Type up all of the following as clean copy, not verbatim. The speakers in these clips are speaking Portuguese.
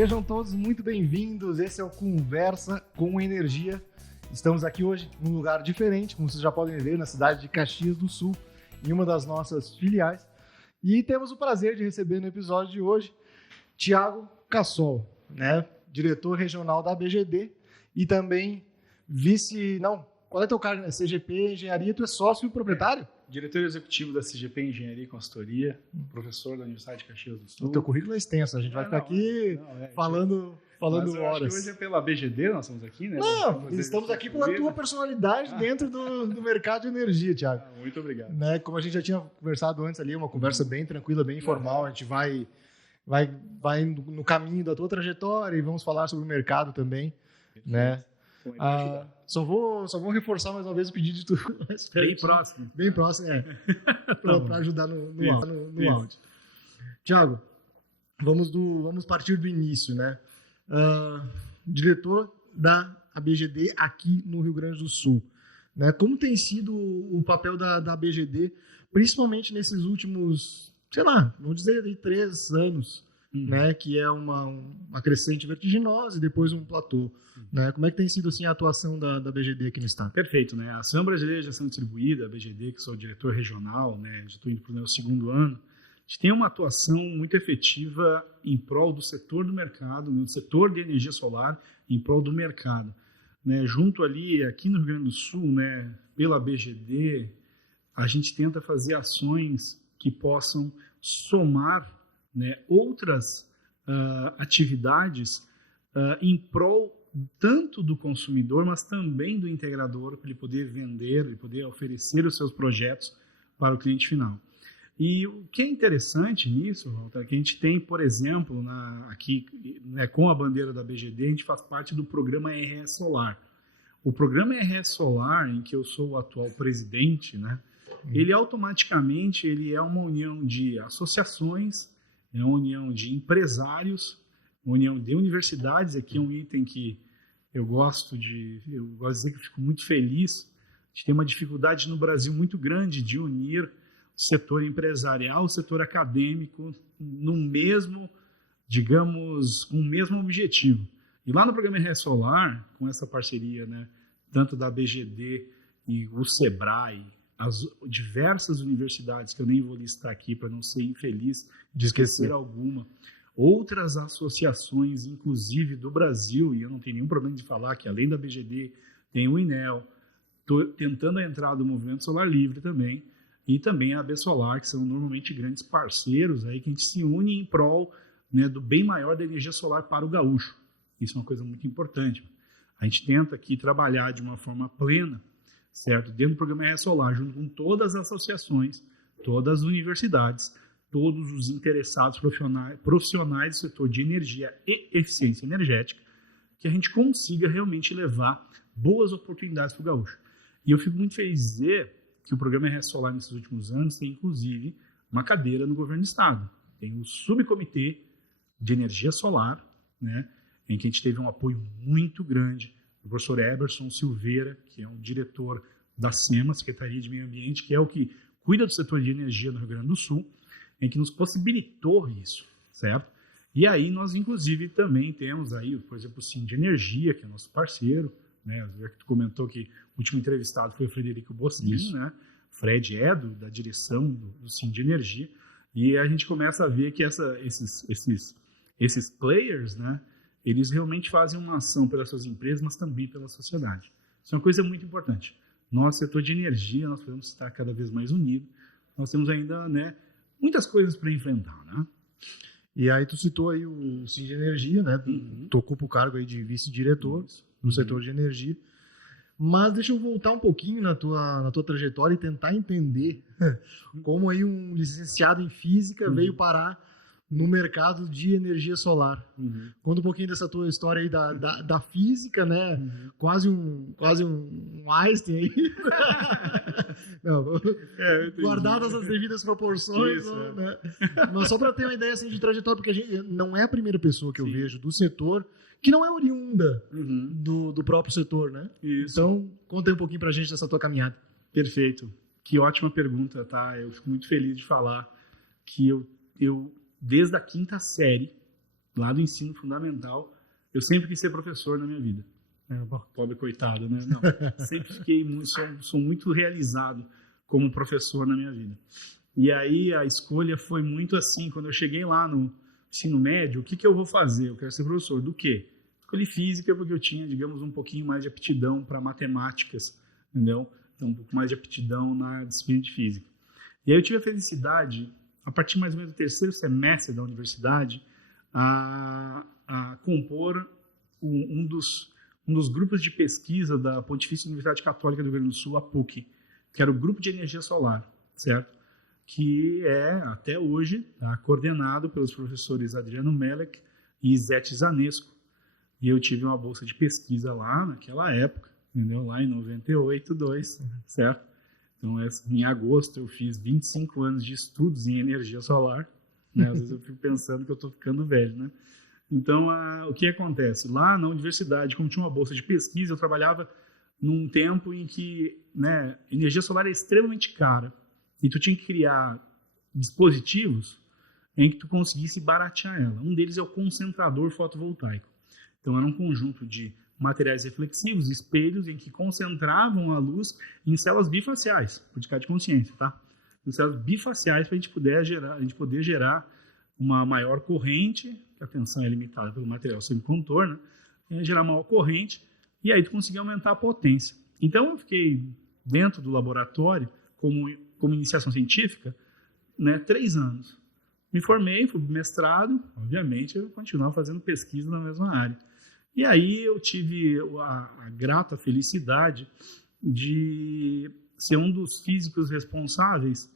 Sejam todos muito bem-vindos, esse é o Conversa com Energia. Estamos aqui hoje num lugar diferente, como vocês já podem ver, na cidade de Caxias do Sul, em uma das nossas filiais. E temos o prazer de receber no episódio de hoje Thiago Cassol, né? Diretor regional da BGD e também qual é teu cargo? CGP Engenharia, tu é sócio e proprietário? Diretor executivo da CGP Engenharia e Consultoria, professor da Universidade de Caxias do Sul. O teu currículo é extenso, a gente vai ficar aqui falando horas. Acho que hoje é pela BGD, nós estamos aqui, né? Não, estamos aqui pela tua personalidade dentro do mercado de energia, Thiago. Muito obrigado. Né? Como a gente já tinha conversado antes ali, uma conversa bem tranquila, bem informal, a gente vai no caminho da tua trajetória e vamos falar sobre o mercado também, né? Só vou reforçar mais uma vez o pedido de tu. Bem próximo, para ajudar no áudio. Thiago, vamos partir do início, né? Diretor da ABGD aqui no Rio Grande do Sul, né? Como tem sido o papel da ABGD, principalmente nesses últimos, vamos dizer aí 3 anos, né? Que é uma crescente vertiginosa e depois um platô. Né? Como é que tem sido assim, a atuação da BGD aqui no estado? Perfeito, né? A Ação Brasileira de Gestão Distribuída, a BGD, que sou o diretor regional, né? Já estou indo para o meu 2º ano, a gente tem uma atuação muito efetiva em prol do setor do mercado, no setor de energia solar, em prol do mercado. Né? Junto ali, aqui no Rio Grande do Sul, né? Pela BGD, a gente tenta fazer ações que possam somar, né? Outras atividades em prol tanto do consumidor, mas também do integrador, para ele poder vender, ele poder oferecer os seus projetos para o cliente final. E o que é interessante nisso, Walter, é que a gente tem, por exemplo, aqui, né, com a bandeira da BGD, a gente faz parte do programa RS Solar. O programa RS Solar, em que eu sou o atual presidente, né, ele automaticamente é uma união de associações, é uma união de empresários, uma união de universidades. Aqui é um item que eu gosto de dizer que eu fico muito feliz. A gente tem uma dificuldade no Brasil muito grande de unir o setor empresarial, o setor acadêmico no mesmo, digamos, com o mesmo objetivo. E lá no programa RS Solar, com essa parceria, né, tanto da BGD e o Sebrae, as diversas universidades, que eu nem vou listar aqui para não ser infeliz de esquecer alguma, outras associações, inclusive do Brasil, e eu não tenho nenhum problema de falar que além da BGD tem o INEL, estou tentando a entrada do Movimento Solar Livre também, e também a AB Solar, que são normalmente grandes parceiros aí, que a gente se une em prol, né, do bem maior da energia solar para o gaúcho. Isso é uma coisa muito importante. A gente tenta aqui trabalhar de uma forma plena, certo? Dentro do programa RS Solar, junto com todas as associações, todas as universidades, todos os interessados profissionais do setor de energia e eficiência energética, que a gente consiga realmente levar boas oportunidades para o gaúcho. E eu fico muito feliz de dizer que o programa RS Solar, nesses últimos anos, tem inclusive uma cadeira no governo do estado. Tem o subcomitê de energia solar, né, em que a gente teve um apoio muito grande do professor Eberson Silveira, que é um diretor da SEMA, Secretaria de Meio Ambiente, que é o que cuida do setor de energia no Rio Grande do Sul, em que nos possibilitou isso, certo? E aí nós, inclusive, também temos aí, por exemplo, o Sim de Energia, que é nosso parceiro, né? Tu comentou que o último entrevistado foi o Frederico Bosquin, né? Fred da direção do Sim de Energia, e a gente começa a ver que esses players, né? Eles realmente fazem uma ação pelas suas empresas, mas também pela sociedade. Isso é uma coisa muito importante. Nosso setor de energia, nós podemos estar cada vez mais unidos. Nós temos ainda, né, muitas coisas para enfrentar, né? E aí tu citou aí o Sim de Energia, né? Tu ocupa o cargo aí de vice-diretor no setor de energia. Mas deixa eu voltar um pouquinho na tua trajetória e tentar entender como aí um licenciado em física veio parar no mercado de energia solar. Conta um pouquinho dessa tua história aí da física, né? Quase um Einstein aí. Não, guardadas as devidas proporções. Isso, né? Mas só para ter uma ideia assim, de trajetória, porque a gente não é a primeira pessoa que eu vejo do setor que não é oriunda do próprio setor, né? Isso. Então, conta aí um pouquinho pra gente dessa tua caminhada. Perfeito. Que ótima pergunta, tá? Eu fico muito feliz de falar que eu desde a 5ª série, lá do ensino fundamental, eu sempre quis ser professor na minha vida. Pobre coitado, né? Não, sempre fiquei sou muito realizado como professor na minha vida. E aí a escolha foi muito assim, quando eu cheguei lá no ensino médio, o que eu vou fazer? Eu quero ser professor do quê? Escolhi física porque eu tinha, digamos, um pouquinho mais de aptidão para matemáticas, entendeu? Então, um pouco mais de aptidão na disciplina de física. E aí eu tive a felicidade, a partir mais ou menos do terceiro semestre da universidade, a compor um dos grupos de pesquisa da Pontifícia Universidade Católica do Rio Grande do Sul, a PUC, que era o Grupo de Energia Solar, certo? Que é, até hoje, coordenado pelos professores Adriano Melek e Zete Zanesco. E eu tive uma bolsa de pesquisa lá naquela época, entendeu? Lá em 98, certo? Então, em agosto, eu fiz 25 anos de estudos em energia solar. Né? Às vezes eu fico pensando que eu estou ficando velho, né? Então, o que acontece? Lá na universidade, como tinha uma bolsa de pesquisa, eu trabalhava num tempo em que, né, energia solar é extremamente cara. E tu tinha que criar dispositivos em que tu conseguisse baratear ela. Um deles é o concentrador fotovoltaico. Então, era um conjunto de materiais reflexivos, espelhos, em que concentravam a luz em células bifaciais, por descarga de consciência, tá? Em células bifaciais para a gente poder gerar uma maior corrente, que a tensão é limitada pelo material semicondutor, né? Gerar maior corrente, e aí tu conseguia aumentar a potência. Então, eu fiquei dentro do laboratório, como iniciação científica, né, 3 anos. Me formei, fui pro mestrado, obviamente eu continuava fazendo pesquisa na mesma área. E aí eu tive a grata felicidade de ser um dos físicos responsáveis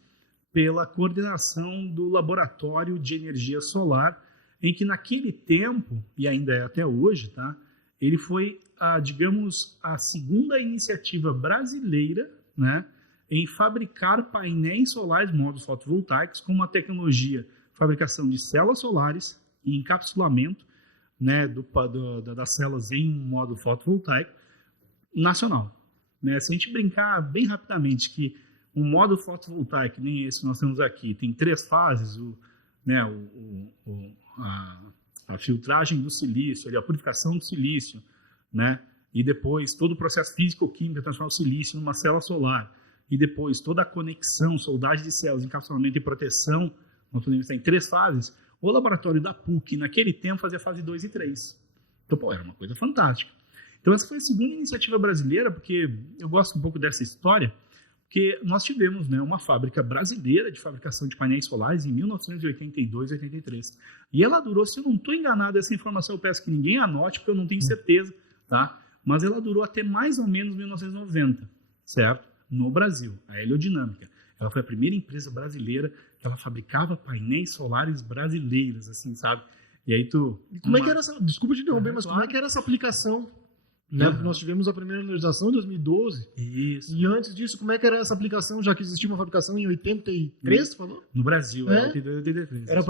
pela coordenação do laboratório de energia solar, em que naquele tempo, e ainda é até hoje, tá, ele foi, digamos, a segunda iniciativa brasileira, né, em fabricar painéis solares, módulos fotovoltaicos, com uma tecnologia de fabricação de células solares e encapsulamento, né, das células em um módulo fotovoltaico nacional. Né? Se a gente brincar bem rapidamente que um módulo fotovoltaico, nem esse que nós temos aqui, tem 3 fases, a filtragem do silício, a purificação do silício, né? E depois todo o processo físico-químico de transformar o silício numa célula solar, e depois toda a conexão, soldagem de células, encapsulamento e proteção, nós podemos estar em 3 fases. O laboratório da PUC, naquele tempo, fazia fase 2 e 3. Então, era uma coisa fantástica. Então, essa foi a segunda iniciativa brasileira, porque eu gosto um pouco dessa história, porque nós tivemos, né, uma fábrica brasileira de fabricação de painéis solares em 1982 e 83. E ela durou, se eu não estou enganado, essa informação eu peço que ninguém anote, porque eu não tenho certeza, tá? Mas ela durou até mais ou menos 1990, certo? No Brasil, a Heliodinâmica. Ela foi a primeira empresa brasileira que ela fabricava painéis solares brasileiros, assim, sabe? E aí Como é que era essa... Desculpa te interromper, mas claro. Como é que era essa aplicação? Né? Porque nós tivemos a primeira energização em 2012. Isso. E antes disso, como é que era essa aplicação, já que existia uma fabricação em 83, tu falou? No Brasil, 83. Era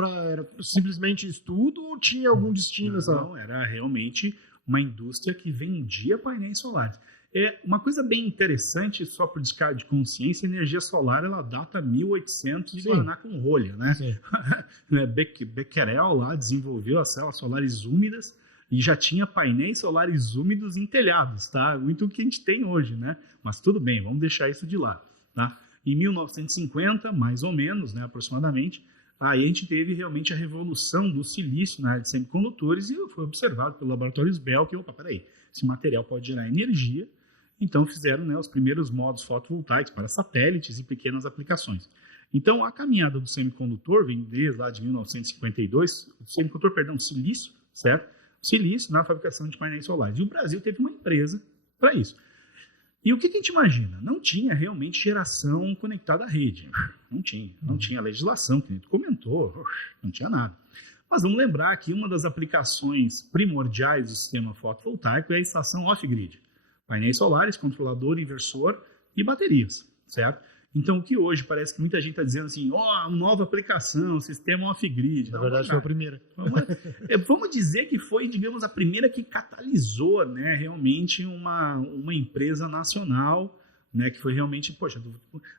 simplesmente estudo ou tinha algum destino? Não, era realmente uma indústria que vendia painéis solares. É uma coisa bem interessante, só por descarga de consciência, a energia solar, ela data 1800 e Guaraná com rolha, né? Becquerel lá desenvolveu as células solares úmidas e já tinha painéis solares úmidos em telhados, tá? Muito o que a gente tem hoje, né? Mas tudo bem, vamos deixar isso de lado, tá? Em 1950, mais ou menos, né, aproximadamente, aí a gente teve realmente a revolução do silício na área de semicondutores e foi observado pelo laboratório Bell que, peraí, esse material pode gerar energia. Então fizeram, né, os primeiros módulos fotovoltaicos para satélites e pequenas aplicações. Então a caminhada do semicondutor vem desde lá de 1952, silício, certo? Silício na fabricação de painéis solares. E o Brasil teve uma empresa para isso. E o que a gente imagina? Não tinha realmente geração conectada à rede. Não tinha legislação, que a gente comentou, não tinha nada. Mas vamos lembrar que uma das aplicações primordiais do sistema fotovoltaico é a estação off-grid. Painéis solares, controlador, inversor e baterias, certo? Então, o que hoje parece que muita gente está dizendo assim, nova aplicação, sistema off-grid. Na verdade, foi a primeira. Vamos dizer que foi, digamos, a primeira que catalisou, né, realmente uma empresa nacional, né, que foi realmente,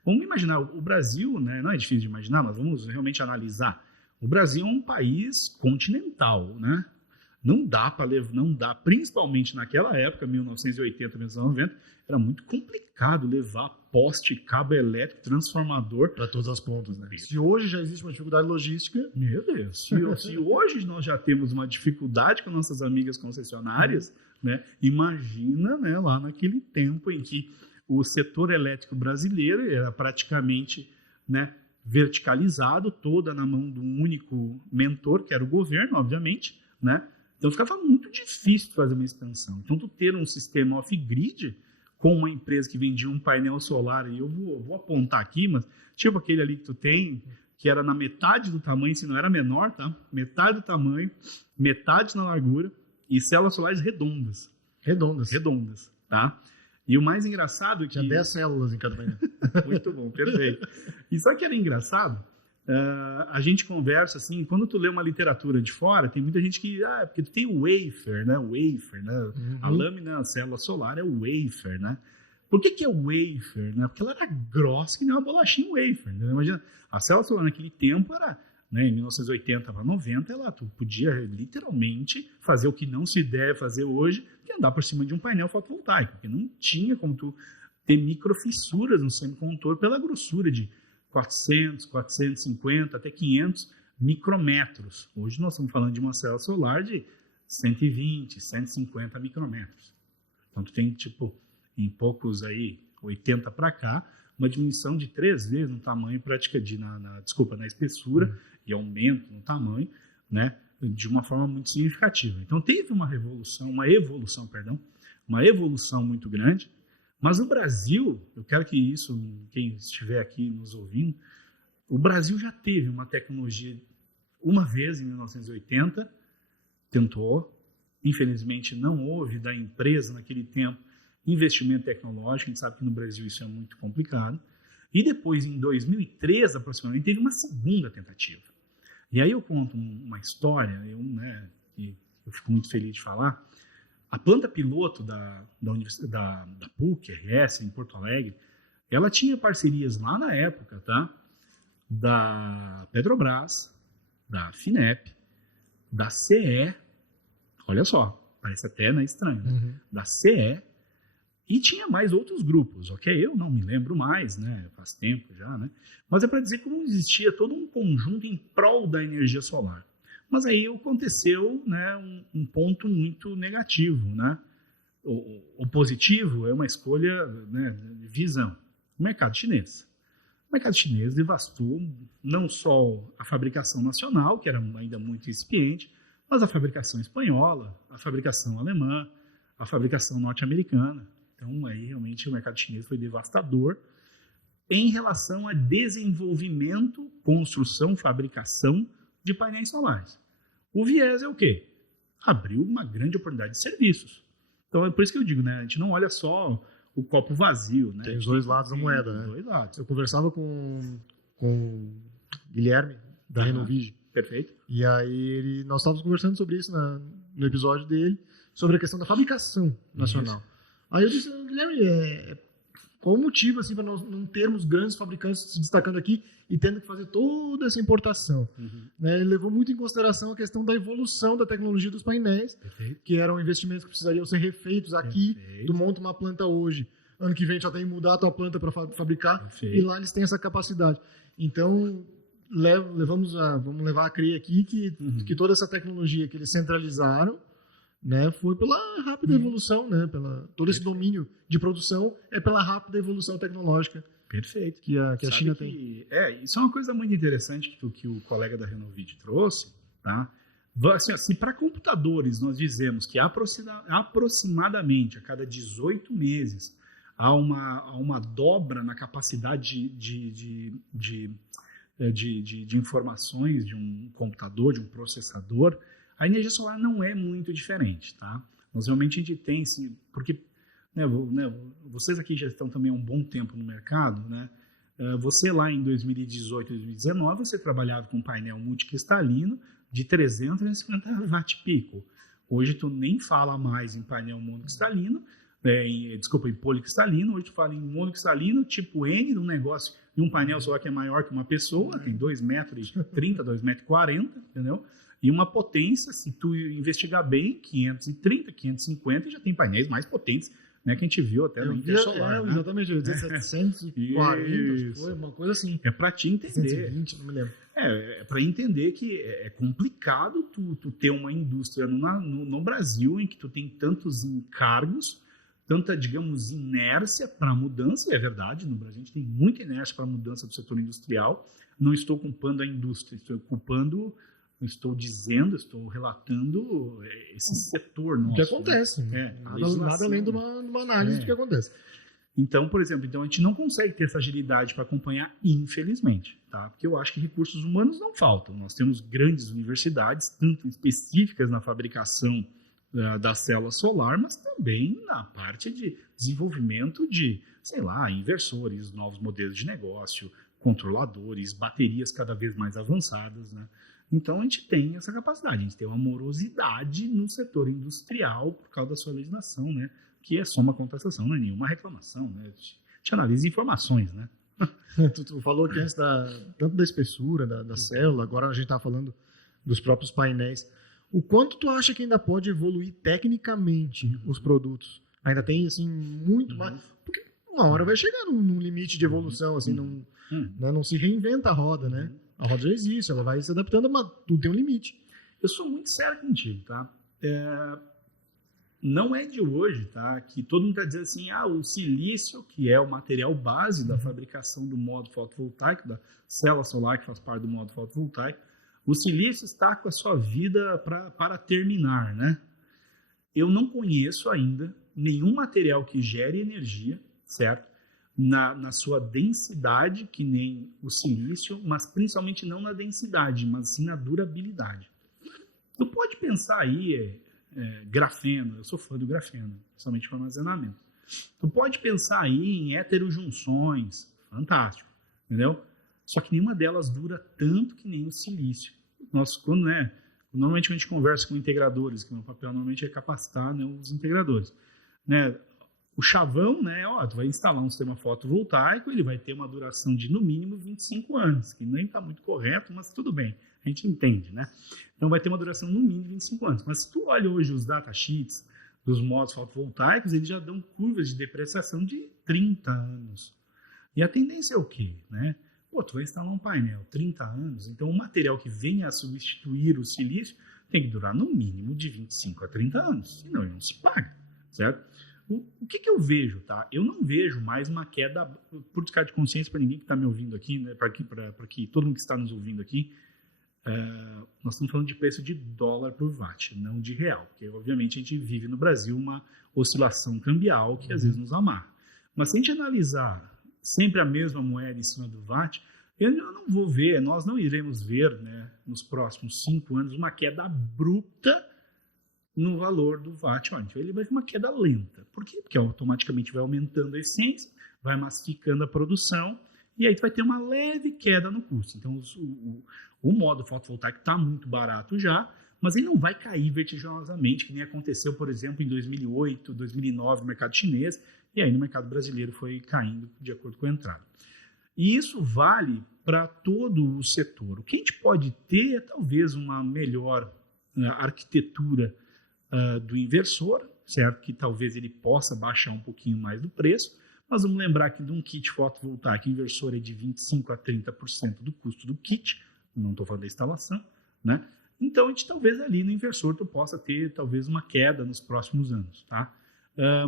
vamos imaginar, o Brasil, né, não é difícil de imaginar, mas vamos realmente analisar. O Brasil é um país continental, né? Não dá para levar, não dá, principalmente naquela época, 1980, 1990, era muito complicado levar poste, cabo elétrico, transformador para todas as pontas, né? Se hoje já existe uma dificuldade logística, meu Deus, se hoje nós já temos uma dificuldade com nossas amigas concessionárias, né? Imagina, né, lá naquele tempo em que o setor elétrico brasileiro era praticamente, né, verticalizado, toda na mão de um único mentor, que era o governo, obviamente, né? Então ficava muito difícil fazer uma expansão. Então, tu ter um sistema off-grid com uma empresa que vendia um painel solar, e eu vou apontar aqui, mas tipo aquele ali que tu tem, que era na metade do tamanho, se não era menor, tá? Metade do tamanho, metade na largura, e células solares redondas. Redondas, tá? E o mais engraçado é que... Tinha 10 células em cada painel. Muito bom, perfeito. E sabe o que era engraçado? A gente conversa assim, quando tu lê uma literatura de fora, tem muita gente que, porque tu tem o wafer, né? A lâmina, a célula solar é o wafer, né? Por que é o wafer, né? Porque ela era grossa que nem uma bolachinha wafer, né? Imagina, a célula solar naquele tempo era, né, em 1980 para 90, tu podia literalmente fazer o que não se deve fazer hoje, que é andar por cima de um painel fotovoltaico, porque não tinha como tu ter microfissuras no semicondutor pela grossura de 400, 450, até 500 micrômetros. Hoje nós estamos falando de uma célula solar de 120, 150 micrômetros. Então, tu tem, tipo, em poucos aí, 80 para cá, uma diminuição de 3 vezes no tamanho, na espessura, e aumento no tamanho, né, de uma forma muito significativa. Então, teve uma evolução muito grande. Mas no Brasil, eu quero que isso, quem estiver aqui nos ouvindo, o Brasil já teve uma tecnologia, uma vez em 1980, tentou, infelizmente não houve da empresa naquele tempo investimento tecnológico, a gente sabe que no Brasil isso é muito complicado, e depois em 2003 aproximadamente teve uma segunda tentativa. E aí eu conto uma história, que eu fico muito feliz de falar. A planta piloto da PUC-RS, em Porto Alegre, ela tinha parcerias lá na época, tá? Da Petrobras, da FINEP, da CE, olha só, parece até estranho, né? Da CE, e tinha mais outros grupos, ok? Eu não me lembro mais, né? Faz tempo já, né? Mas é para dizer como existia todo um conjunto em prol da energia solar. Mas aí aconteceu, né, um ponto muito negativo, né? O positivo é uma escolha, né, de visão. O mercado chinês. O mercado chinês devastou não só a fabricação nacional, que era ainda muito incipiente, mas a fabricação espanhola, a fabricação alemã, a fabricação norte-americana. Então, aí realmente o mercado chinês foi devastador em relação a desenvolvimento, construção, fabricação de painéis solares. O viés é o quê? Abriu uma grande oportunidade de serviços. Então é por isso que eu digo, né? A gente não olha só o copo vazio, né? Tem os dois lados da moeda, né? Dois lados. Eu conversava com o Guilherme, da Renovid. Perfeito. E aí nós estávamos conversando sobre isso no episódio dele, sobre a questão da fabricação nacional. Isso. Aí eu disse, Guilherme, qual o motivo assim, para nós não termos grandes fabricantes se destacando aqui e tendo que fazer toda essa importação? Né, ele levou muito em consideração a questão da evolução da tecnologia dos painéis, que eram investimentos que precisariam ser refeitos aqui. Tu monta uma planta hoje, ano que vem já tem que mudar a tua planta para fabricar, e lá eles têm essa capacidade. Então, vamos levar a crer aqui que toda essa tecnologia que eles centralizaram, né, foi pela rápida evolução, né, todo esse domínio de produção é pela rápida evolução tecnológica. Perfeito. Que a China tem. Isso é uma coisa muito interessante que o colega da Renovid trouxe, tá? Assim, se para computadores nós dizemos que aproximadamente a cada 18 meses há uma dobra na capacidade de informações de um computador, de um processador, a energia solar não é muito diferente, tá? Mas realmente a gente tem, porque vocês aqui já estão também há um bom tempo no mercado, né? Você lá em 2018, 2019, você trabalhava com um painel multicristalino de 350 watt-pico. Hoje tu nem fala mais em painel monocristalino, em policristalino, hoje tu fala em monocristalino, tipo N, de um negócio, de um painel solar que é maior que uma pessoa, tem 2,30 metros, 2,40 metros, entendeu? E uma potência, se tu investigar bem, 530, 550, já tem painéis mais potentes, né, que a gente viu até no Intersolar. Né? Exatamente, eu ia dizer 740, foi uma coisa assim. É para te entender. 720, não me lembro. É para entender que é complicado tu ter uma indústria no Brasil em que tu tem tantos encargos, tanta, digamos, inércia para a mudança, e é verdade, no Brasil a gente tem muita inércia para a mudança do setor industrial. Não estou culpando a indústria, estou dizendo, estou relatando esse setor nosso. O que acontece. Né? Nada além de uma análise do que acontece. Então, por exemplo, a gente não consegue ter essa agilidade para acompanhar, infelizmente, tá? Porque eu acho que recursos humanos não faltam. Nós temos grandes universidades, tanto específicas na fabricação da célula solar, mas também na parte de desenvolvimento de, sei lá, inversores, novos modelos de negócio, controladores, baterias cada vez mais avançadas, né? Então, a gente tem essa capacidade, a gente tem uma morosidade no setor industrial por causa da sua legislação, né? Que é só uma contestação, não é nenhuma reclamação, né? A gente analisa informações, né? Tu falou que antes tanto da espessura da célula, agora a gente está falando dos próprios painéis. O quanto tu acha que ainda pode evoluir tecnicamente os produtos? Ainda tem, assim, muito mais... Porque uma hora vai chegar num limite de evolução, assim, né? Não se reinventa a roda, né? A roda já existe, ela vai se adaptando, mas tudo tem um limite. Eu sou muito sério contigo, tá? Não é de hoje, tá? Que todo mundo está dizendo assim, o silício, que é o material base da fabricação do módulo fotovoltaico, da célula solar que faz parte do módulo fotovoltaico, o silício está com a sua vida para terminar, né? Eu não conheço ainda nenhum material que gere energia, certo? Na sua densidade, que nem o silício, mas principalmente não na densidade, mas sim na durabilidade. Tu pode pensar aí, grafeno, eu sou fã do grafeno, principalmente para armazenamento. Tu pode pensar aí em heterojunções, fantástico, entendeu? Só que nenhuma delas dura tanto que nem o silício. Normalmente quando a gente conversa com integradores, que o meu papel normalmente é capacitar, né, os integradores, né? O chavão, né, tu vai instalar um sistema fotovoltaico, ele vai ter uma duração de no mínimo 25 anos, que nem está muito correto, mas tudo bem, a gente entende, né? Então vai ter uma duração no mínimo de 25 anos. Mas se tu olha hoje os datasheets dos módulos fotovoltaicos, eles já dão curvas de depreciação de 30 anos. E a tendência é o quê, né? Tu vai instalar um painel 30 anos, então o material que venha a substituir o silício tem que durar no mínimo de 25 a 30 anos, senão ele não se paga, certo? O que eu vejo, tá? Eu não vejo mais uma queda, por descargo de consciência para ninguém que está me ouvindo aqui, né? Para que todo mundo que está nos ouvindo aqui, nós estamos falando de preço de dólar por watt, não de real, porque obviamente a gente vive no Brasil uma oscilação cambial que às vezes nos amarra. Mas se a gente analisar sempre a mesma moeda em cima do watt, eu não vou ver, nós não iremos ver, né, nos próximos 5 anos uma queda abrupta no valor do watt. Ele vai ter uma queda lenta. Por quê? Porque automaticamente vai aumentando a eficiência, vai massificando a produção, e aí tu vai ter uma leve queda no custo. Então, o módulo fotovoltaico está muito barato já, mas ele não vai cair vertiginosamente, que nem aconteceu, por exemplo, em 2008, 2009, no mercado chinês, e aí no mercado brasileiro foi caindo de acordo com a entrada. E isso vale para todo o setor. O que a gente pode ter é talvez uma melhor arquitetura do inversor, certo? Que talvez ele possa baixar um pouquinho mais do preço, mas vamos lembrar que de um kit fotovoltaico, o inversor é de 25% a 30% do custo do kit, não estou falando da instalação, né? Então, a gente talvez ali no inversor tu possa ter talvez uma queda nos próximos anos, tá?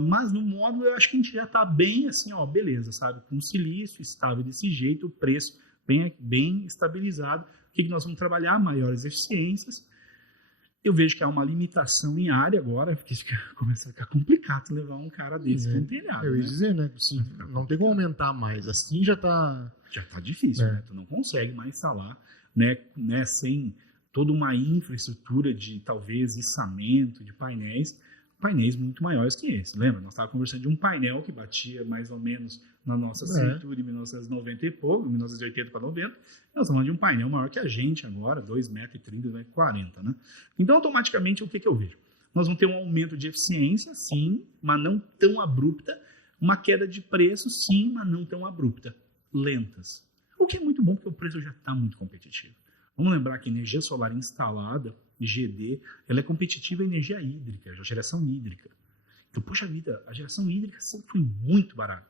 Mas no módulo eu acho que a gente já está bem assim, beleza, sabe? Com silício estável desse jeito, o preço bem estabilizado. O que nós vamos trabalhar? Maiores eficiências. Eu vejo que há uma limitação em área agora, porque começa a ficar complicado levar um cara desse para um telhado. Eu ia dizer, né? Sim, não tem como aumentar mais. Assim já está... Já está difícil, né? Tu não consegue mais instalar, né, sem toda uma infraestrutura de, talvez, içamento, de painéis muito maiores que esse. Lembra? Nós estávamos conversando de um painel que batia mais ou menos na nossa cintura em 1990 e pouco, 1980 para 90. Nós estamos falando de um painel maior que a gente agora, 2,30 m, 2,40 m, né? Então, automaticamente, o que eu vejo? nós vamos ter um aumento de eficiência, sim, mas não tão abrupta, uma queda de preço, sim, mas não tão abrupta, lentas. O que é muito bom, porque o preço já está muito competitivo. Vamos lembrar que a energia solar instalada, GD, ela é competitiva à energia hídrica, a geração hídrica. Então, poxa vida, a geração hídrica sempre foi muito barata.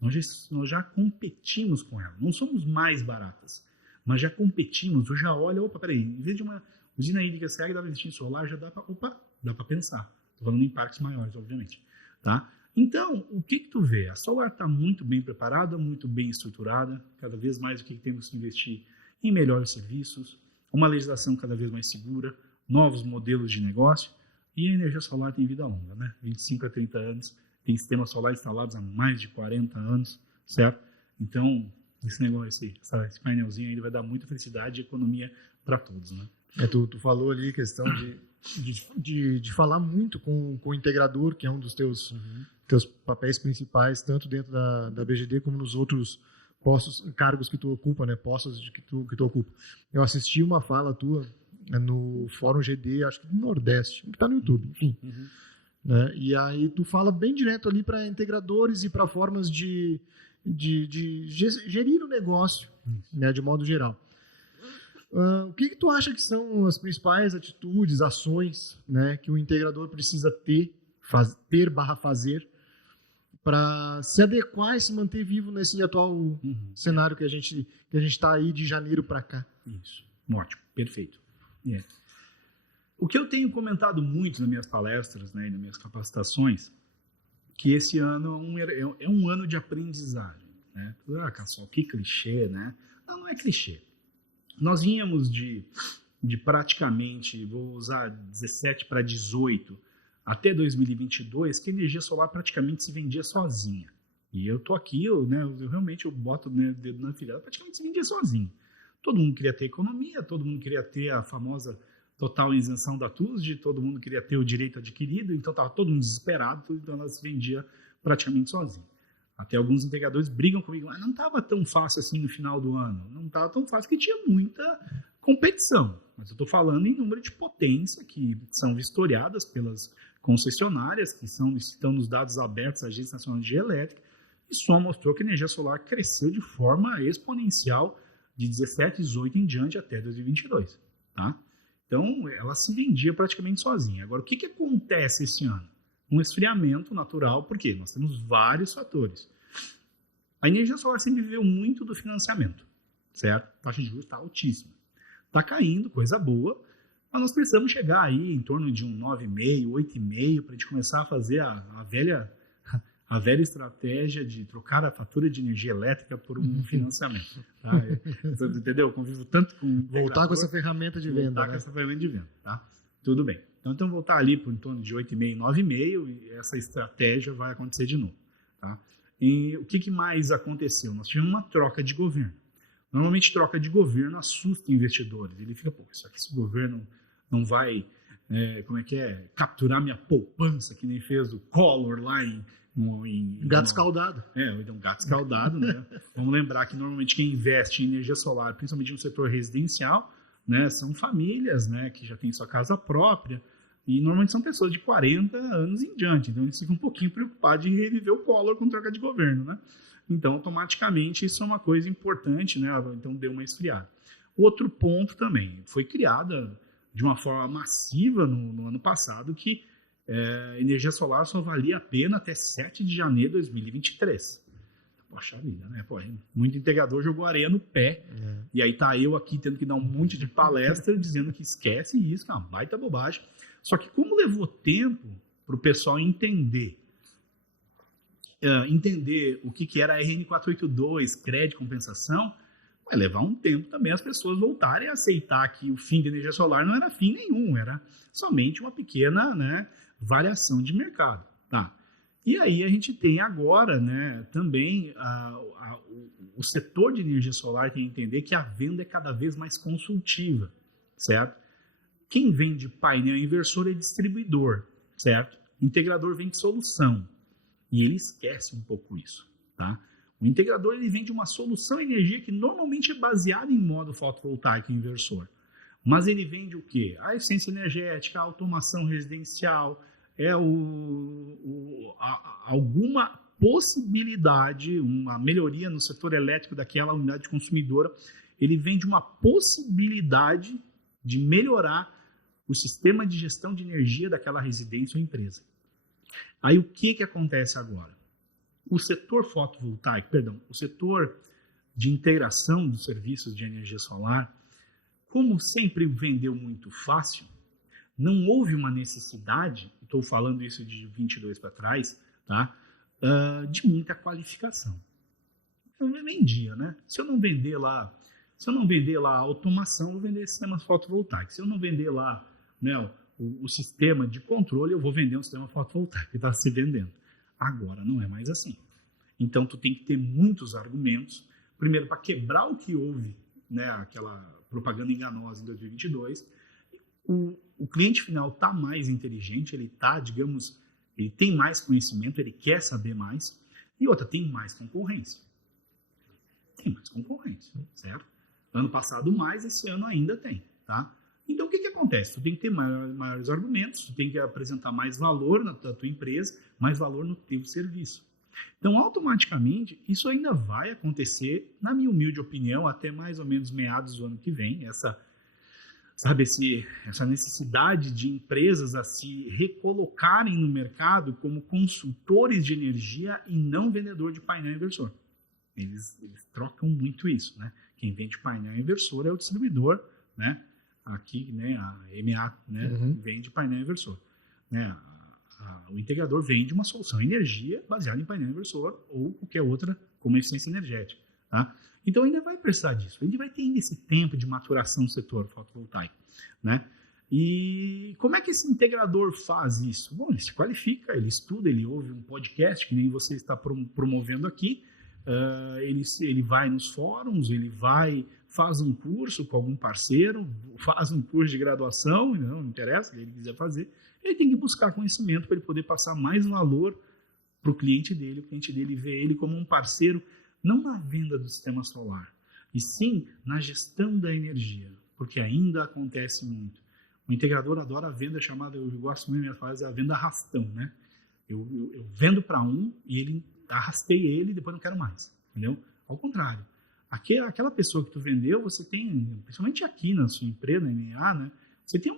Nós já competimos com ela. Não somos mais baratas, mas já competimos. Eu já olho, opa, peraí, em vez de uma usina hídrica CEG dá para investir em solar, já dá para pensar. Estou falando em parques maiores, obviamente. Tá? Então, o que tu vê? A Solar está muito bem preparada, muito bem estruturada. Cada vez mais o que temos que investir em melhores serviços, uma legislação cada vez mais segura, novos modelos de negócio. E a energia solar tem vida longa, né? 25 a 30 anos. Tem sistemas solares instalados há mais de 40 anos, certo? Então, esse negócio, esse painelzinho aí vai dar muita felicidade e economia para todos, né? Tu falou ali questão de falar muito com o integrador, que é um dos teus papéis principais, tanto dentro da BGD como nos outros cargos que tu ocupa, né? Postos que tu ocupa. Eu assisti uma fala tua no Fórum GD, acho que do Nordeste, que está no YouTube, enfim. Né? E aí tu fala bem direto ali para integradores e para formas de gerir o negócio, né, de modo geral. O que tu acha que são as principais atitudes, ações, né, que o integrador precisa fazer para se adequar e se manter vivo nesse atual cenário que a gente está aí de janeiro para cá? Isso, ótimo, perfeito. Yeah. O que eu tenho comentado muito nas minhas palestras, né, e nas minhas capacitações, que esse ano é um ano de aprendizagem. Né? Cassol, que clichê, né? Não é clichê. Nós vínhamos de praticamente, vou usar 17 para 18, até 2022, que a energia solar praticamente se vendia sozinha. E eu tô aqui, eu realmente boto o dedo na ferida, praticamente se vendia sozinho. Todo mundo queria ter economia, todo mundo queria ter a famosa total isenção da TUSD, todo mundo queria ter o direito adquirido, então estava todo mundo desesperado, então ela se vendia praticamente sozinha. Até alguns integradores brigam comigo, mas não estava tão fácil assim no final do ano. Não estava tão fácil, porque tinha muita competição. Mas eu estou falando em número de potência, que são vistoriadas pelas concessionárias, que estão nos dados abertos da Agência Nacional de Energia Elétrica, e só mostrou que a energia solar cresceu de forma exponencial de 17, 18 em diante até 2022. Tá? Então, ela se vendia praticamente sozinha. Agora, o que acontece esse ano? Um esfriamento natural, porque nós temos vários fatores. A energia solar sempre viveu muito do financiamento, certo? A taxa de juros está altíssima. Está caindo, coisa boa, mas nós precisamos chegar aí em torno de um 9,5%, 8,5% para a gente começar a fazer a velha estratégia de trocar a fatura de energia elétrica por um financiamento. Tá? Entendeu? Eu convivo tanto com... Voltar com essa ferramenta de venda. Voltar com essa ferramenta de venda, tá? Tudo bem. Então voltar ali por em torno de 8,5%, 9,5%, e essa estratégia vai acontecer de novo. Tá? E o que mais aconteceu? Nós tivemos uma troca de governo. Normalmente, troca de governo assusta investidores. Ele fica, será que esse governo não vai, capturar minha poupança, que nem fez o Collor lá em gato escaldado. Um gato escaldado, né? Vamos lembrar que normalmente quem investe em energia solar, principalmente no setor residencial, né, são famílias, né, que já têm sua casa própria, e normalmente são pessoas de 40 anos em diante, então eles ficam um pouquinho preocupados de reviver o Collor com troca de governo, né? Então, automaticamente, isso é uma coisa importante, né? Então, deu uma esfriada. Outro ponto também, foi criada de uma forma massiva no ano passado que energia solar só valia a pena até 7 de janeiro de 2023. Poxa vida, né? Muito integrador jogou areia no pé, e aí tá eu aqui tendo que dar um monte de palestra dizendo que esquece isso, que é uma baita bobagem. Só que como levou tempo para o pessoal entender o que era RN482, crédito, compensação, vai levar um tempo também as pessoas voltarem a aceitar que o fim da energia solar não era fim nenhum, era somente uma pequena, né, variação de mercado. Tá? E aí a gente tem agora, né, também o setor de energia solar tem que entender que a venda é cada vez mais consultiva, certo? Quem vende painel inversor é distribuidor, certo? O integrador vende solução. E ele esquece um pouco isso, tá? O integrador ele vende uma solução de energia que normalmente é baseada em modo fotovoltaico inversor. Mas ele vende o quê? A eficiência energética, a automação residencial, alguma possibilidade, uma melhoria no setor elétrico daquela unidade consumidora. Ele vende uma possibilidade de melhorar o sistema de gestão de energia daquela residência ou empresa. Aí o que acontece agora? O setor fotovoltaico, o setor de integração dos serviços de energia solar, como sempre vendeu muito fácil, não houve uma necessidade, estou falando isso de 22 para trás, tá? De muita qualificação. Eu vendia, né? Se eu não vender lá a automação, eu vou vender sistemas fotovoltaicos. Se eu não vender lá, né, o sistema de controle, eu vou vender um sistema fotovoltaico que está se vendendo. Agora não é mais assim. Então tu tem que ter muitos argumentos, primeiro para quebrar o que houve, né, aquela propaganda enganosa em 2022. O cliente final está mais inteligente, ele tem mais conhecimento, ele quer saber mais. E outra, tem mais concorrência. Certo? Ano passado mais, esse ano ainda tem, tá? Então, o que acontece? Tu tem que ter maiores argumentos, tu tem que apresentar mais valor na tua empresa, mais valor no teu serviço. Então, automaticamente, isso ainda vai acontecer, na minha humilde opinião, até mais ou menos meados do ano que vem, essa necessidade de empresas a se recolocarem no mercado como consultores de energia e não vendedor de painel inversor. Eles trocam muito isso, né? Quem vende painel inversor é o distribuidor, né? Aqui, né, a MA, né, vende painel inversor, né? O integrador vende uma solução energia baseada em painel inversor ou qualquer outra como eficiência energética, tá? Então ainda vai precisar disso, a gente vai ter ainda esse tempo de maturação do setor fotovoltaico, né? E como é que esse integrador faz isso? Bom, ele se qualifica, ele estuda, ele ouve um podcast que nem você está promovendo aqui, ele vai nos fóruns, faz um curso com algum parceiro, faz um curso de graduação, não interessa o que ele quiser fazer, ele tem que buscar conhecimento para ele poder passar mais valor para o cliente dele vê ele como um parceiro, não na venda do sistema solar, e sim na gestão da energia, porque ainda acontece muito. O integrador adora a venda chamada, eu gosto muito de fazer a venda arrastão, né? Eu vendo para um e arrastei ele e depois não quero mais, entendeu? Ao contrário, aquela pessoa que tu vendeu, você tem, principalmente aqui na sua empresa, na MA, né? Você tem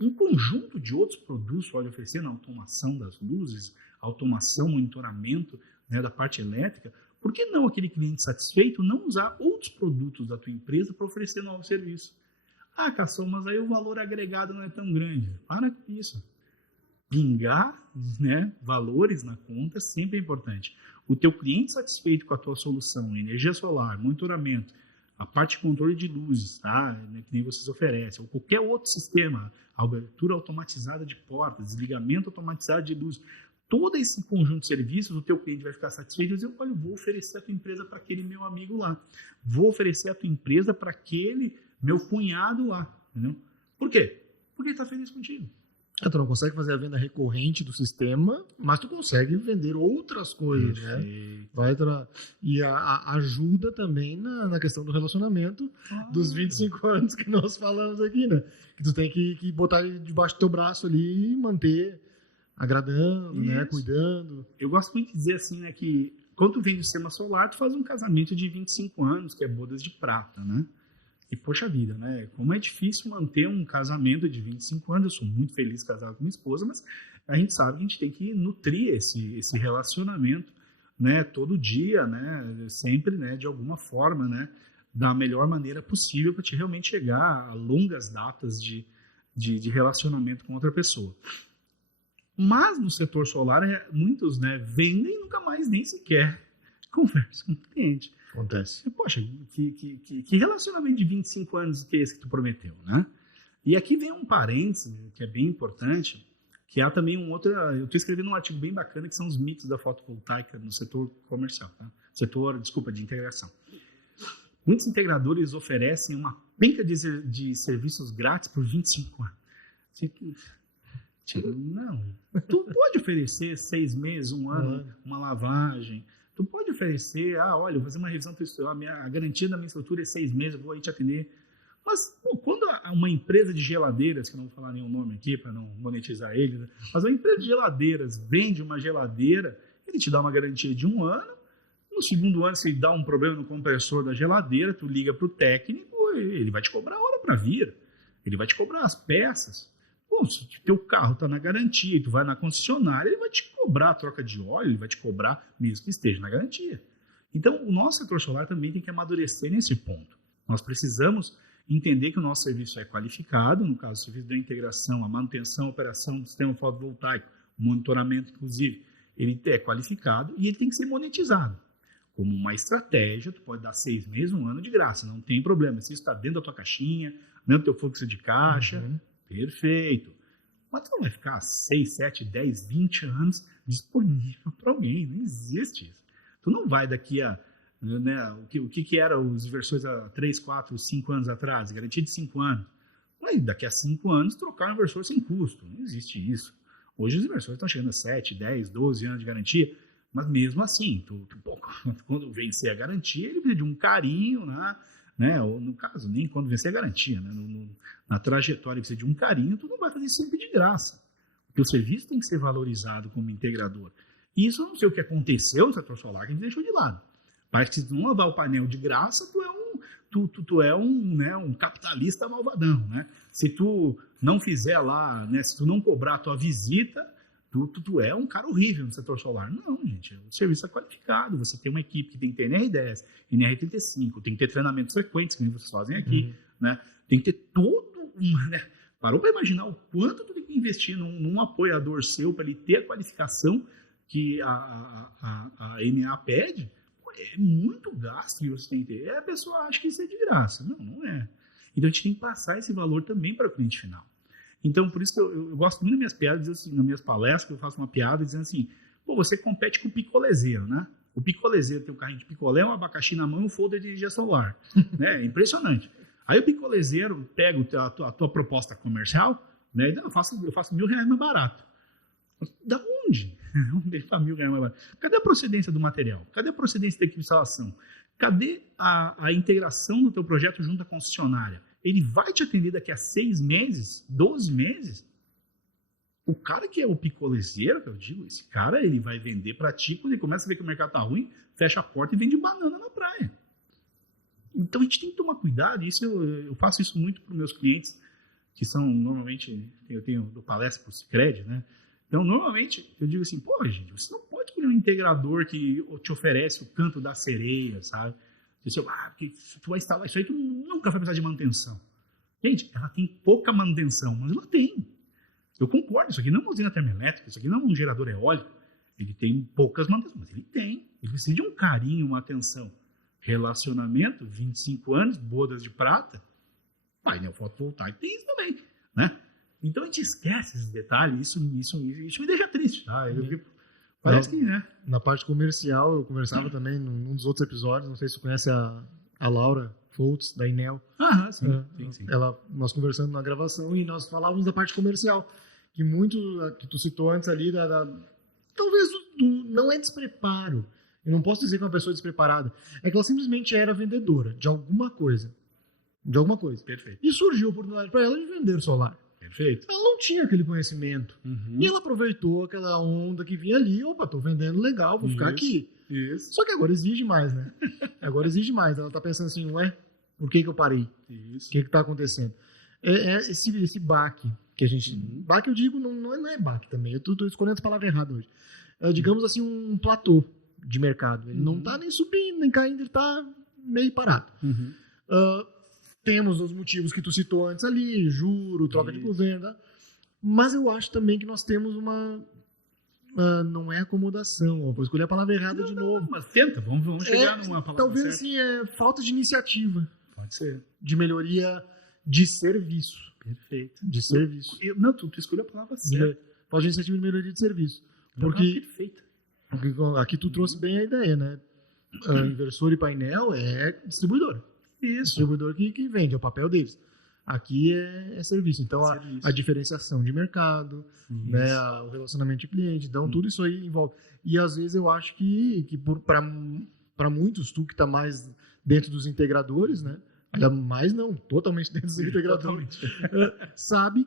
um conjunto de outros produtos que pode oferecer na automação das luzes, automação, monitoramento, né, da parte elétrica. Por que não aquele cliente satisfeito não usar outros produtos da tua empresa para oferecer novos serviços? Ah, Cação, mas aí o valor agregado não é tão grande. Para com isso. Pingar, né, valores na conta sempre é importante. O teu cliente satisfeito com a tua solução, energia solar, monitoramento, a parte de controle de luzes, tá, né, que nem vocês oferecem, ou qualquer outro sistema, abertura automatizada de portas, desligamento automatizado de luz, todo esse conjunto de serviços, o teu cliente vai ficar satisfeito e dizer, olha, eu vou oferecer a tua empresa para aquele meu amigo lá, vou oferecer a tua empresa para aquele meu cunhado lá, entendeu? Por quê? Porque ele está feliz contigo. Tu não consegue fazer a venda recorrente do sistema, mas tu consegue vender outras coisas, né? E ajuda também na questão do relacionamento dos 25 anos que nós falamos aqui, né? Que tu tem que botar debaixo do teu braço ali e manter agradando, né? Cuidando. Eu gosto muito de dizer assim, né, que quando tu vende o sistema solar, tu faz um casamento de 25 anos, que é bodas de prata, né? E, poxa vida, né? Como é difícil manter um casamento de 25 anos. Eu sou muito feliz casado com minha esposa, mas a gente sabe que a gente tem que nutrir esse relacionamento, né? Todo dia, né? Sempre, né? De alguma forma, né? Da melhor maneira possível para te realmente chegar a longas datas de relacionamento com outra pessoa. Mas no setor solar, muitos, né? Vendem e nunca mais nem sequer conversam com o cliente. Acontece. Poxa, que relacionamento de 25 anos que é esse que tu prometeu, né? E aqui vem um parênteses, que é bem importante, que há também eu estou escrevendo um artigo bem bacana, que são os mitos da fotovoltaica no setor comercial, tá? De integração. Muitos integradores oferecem uma penca de serviços grátis por 25 anos. Não. Tu pode oferecer 6 meses, 1 ano, uma lavagem. Tu pode oferecer, olha, eu vou fazer uma revisão, a garantia da minha estrutura é 6 meses, eu vou aí te atender. Mas, quando uma empresa de geladeiras, que eu não vou falar nenhum nome aqui para não monetizar ele, né? Mas uma empresa de geladeiras vende uma geladeira, ele te dá uma garantia de 1 ano, no segundo ano, se dá um problema no compressor da geladeira, tu liga para o técnico, ele vai te cobrar a hora para vir, ele vai te cobrar as peças. Pô, se teu carro está na garantia e tu vai na concessionária, ele vai te cobrar a troca de óleo, ele vai te cobrar mesmo que esteja na garantia. Então, o nosso setor solar também tem que amadurecer nesse ponto. Nós precisamos entender que o nosso serviço é qualificado, no caso, o serviço da integração, a manutenção, a operação do sistema fotovoltaico, o monitoramento, inclusive, ele é qualificado e ele tem que ser monetizado. Como uma estratégia, tu pode dar 6 meses, 1 ano de graça, não tem problema. Se isso está dentro da tua caixinha, dentro do teu fluxo de caixa, perfeito. Mas tu não vai ficar 6, 7, 10, 20 anos disponível para alguém, não existe isso. Tu não vai daqui a... Né, o que era os inversores há 3, 4, 5 anos atrás, garantia de 5 anos. Mas daqui a 5 anos trocar um inversor sem custo, não existe isso. Hoje os inversores estão chegando a 7, 10, 12 anos de garantia, mas mesmo assim, quando vencer a garantia, ele precisa de um carinho, né? Ou no caso, nem quando vencer a garantia, né? Na trajetória precisa de um carinho, tu não vai fazer isso sempre de graça. Porque o serviço tem que ser valorizado como integrador. E isso eu não sei o que aconteceu no setor solar, que a gente deixou de lado. Parece que se tu não lavar o painel de graça, tu é um capitalista malvadão, né? Se tu não fizer lá, né? Se tu não cobrar a tua visita, tu é um cara horrível no setor solar. Não, gente, o serviço é qualificado, você tem uma equipe que tem que ter NR10, NR35, tem que ter treinamentos frequentes, que nem vocês fazem aqui, né? Tem que ter todo uma... Né? Parou para imaginar o quanto tu tem que investir num apoiador seu para ele ter a qualificação que a NA pede? É muito gasto que você tem que ter. A pessoa acha que isso é de graça. Não, não é. Então a gente tem que passar esse valor também para o cliente final. Então, por isso que eu gosto muito das minhas piadas, assim, nas minhas palestras, eu faço uma piada dizendo assim, pô, você compete com o picolezeiro, né? O picolezeiro tem um carrinho de picolé, um abacaxi na mão e um folder de energia solar. Né? É impressionante. Aí o picolezeiro pega a tua proposta comercial, né? E eu faço R$1.000 mais barato. Da onde? Onde ele faz R$1.000 mais barato? Cadê a procedência do material? Cadê a procedência da equipe de instalação? Cadê a integração do teu projeto junto à concessionária? Ele vai te atender daqui a 6 meses, 12 meses? O cara que é o picolezeiro, que eu digo, esse cara, ele vai vender para ti, quando ele começa a ver que o mercado tá ruim, fecha a porta e vende banana na praia. Então a gente tem que tomar cuidado, isso eu faço isso muito para os meus clientes, que são, normalmente, eu dou palestra para o Sicredi, né? Então, normalmente, eu digo assim, pô, gente, você não pode escolher um integrador que te oferece o canto da sereia, sabe? Porque tu vai instalar isso aí, tu nunca vai precisar de manutenção. Gente, ela tem pouca manutenção, mas ela tem. Eu concordo, isso aqui não é uma usina termoelétrica, isso aqui não é um gerador eólico. Ele tem poucas manutenções, mas ele tem. Ele precisa de um carinho, uma atenção. Relacionamento, 25 anos, bodas de prata, painel fotovoltaico, tem isso também, né? Então a gente esquece esses detalhes, isso me deixa triste, tá? Parece que, né? Na parte comercial, eu conversava também num dos outros episódios, não sei se você conhece a Laura Foltz, da Enel. Ah, sim. Sim. Nós conversando na gravação e nós falávamos da parte comercial, que muito, que tu citou antes ali, talvez não é despreparo. Eu não posso dizer que é uma pessoa despreparada. É que ela simplesmente era vendedora de alguma coisa. De alguma coisa. Perfeito. E surgiu a oportunidade para ela de vender solar. Perfeito. Ela não tinha aquele conhecimento. E ela aproveitou aquela onda que vinha ali. Opa, tô vendendo legal, vou ficar aqui. Isso. Só que agora exige mais, né? Agora exige mais. Ela tá pensando assim, ué, por que eu parei? Isso. O que tá acontecendo? Esse baque que a gente... Baque eu digo, não é baque também. Eu tô escolhendo as palavras erradas hoje. Digamos assim, um platô de mercado. Ele não tá nem subindo, nem caindo, ele tá meio parado. Temos os motivos que tu citou antes ali, juro, troca de governo, tá? Mas eu acho também que nós temos uma... não é acomodação, vou escolher a palavra errada de novo. Mas tenta, vamos chegar numa palavra talvez certa. Assim, falta de iniciativa. Pode ser. De melhoria de serviço. Perfeito. De serviço. Tu escolheu a palavra certa. Falta de iniciativa de melhoria de serviço. Porque aqui tu trouxe bem a ideia, né? Inversor e painel é distribuidor. Isso. Distribuidor que vende, é o papel deles. Aqui é serviço. Então, a diferenciação de mercado, né, o relacionamento de cliente, então tudo isso aí envolve. E às vezes eu acho que para muitos, tu que está mais dentro dos integradores, né, Mas não, totalmente dentro do integrador, sabe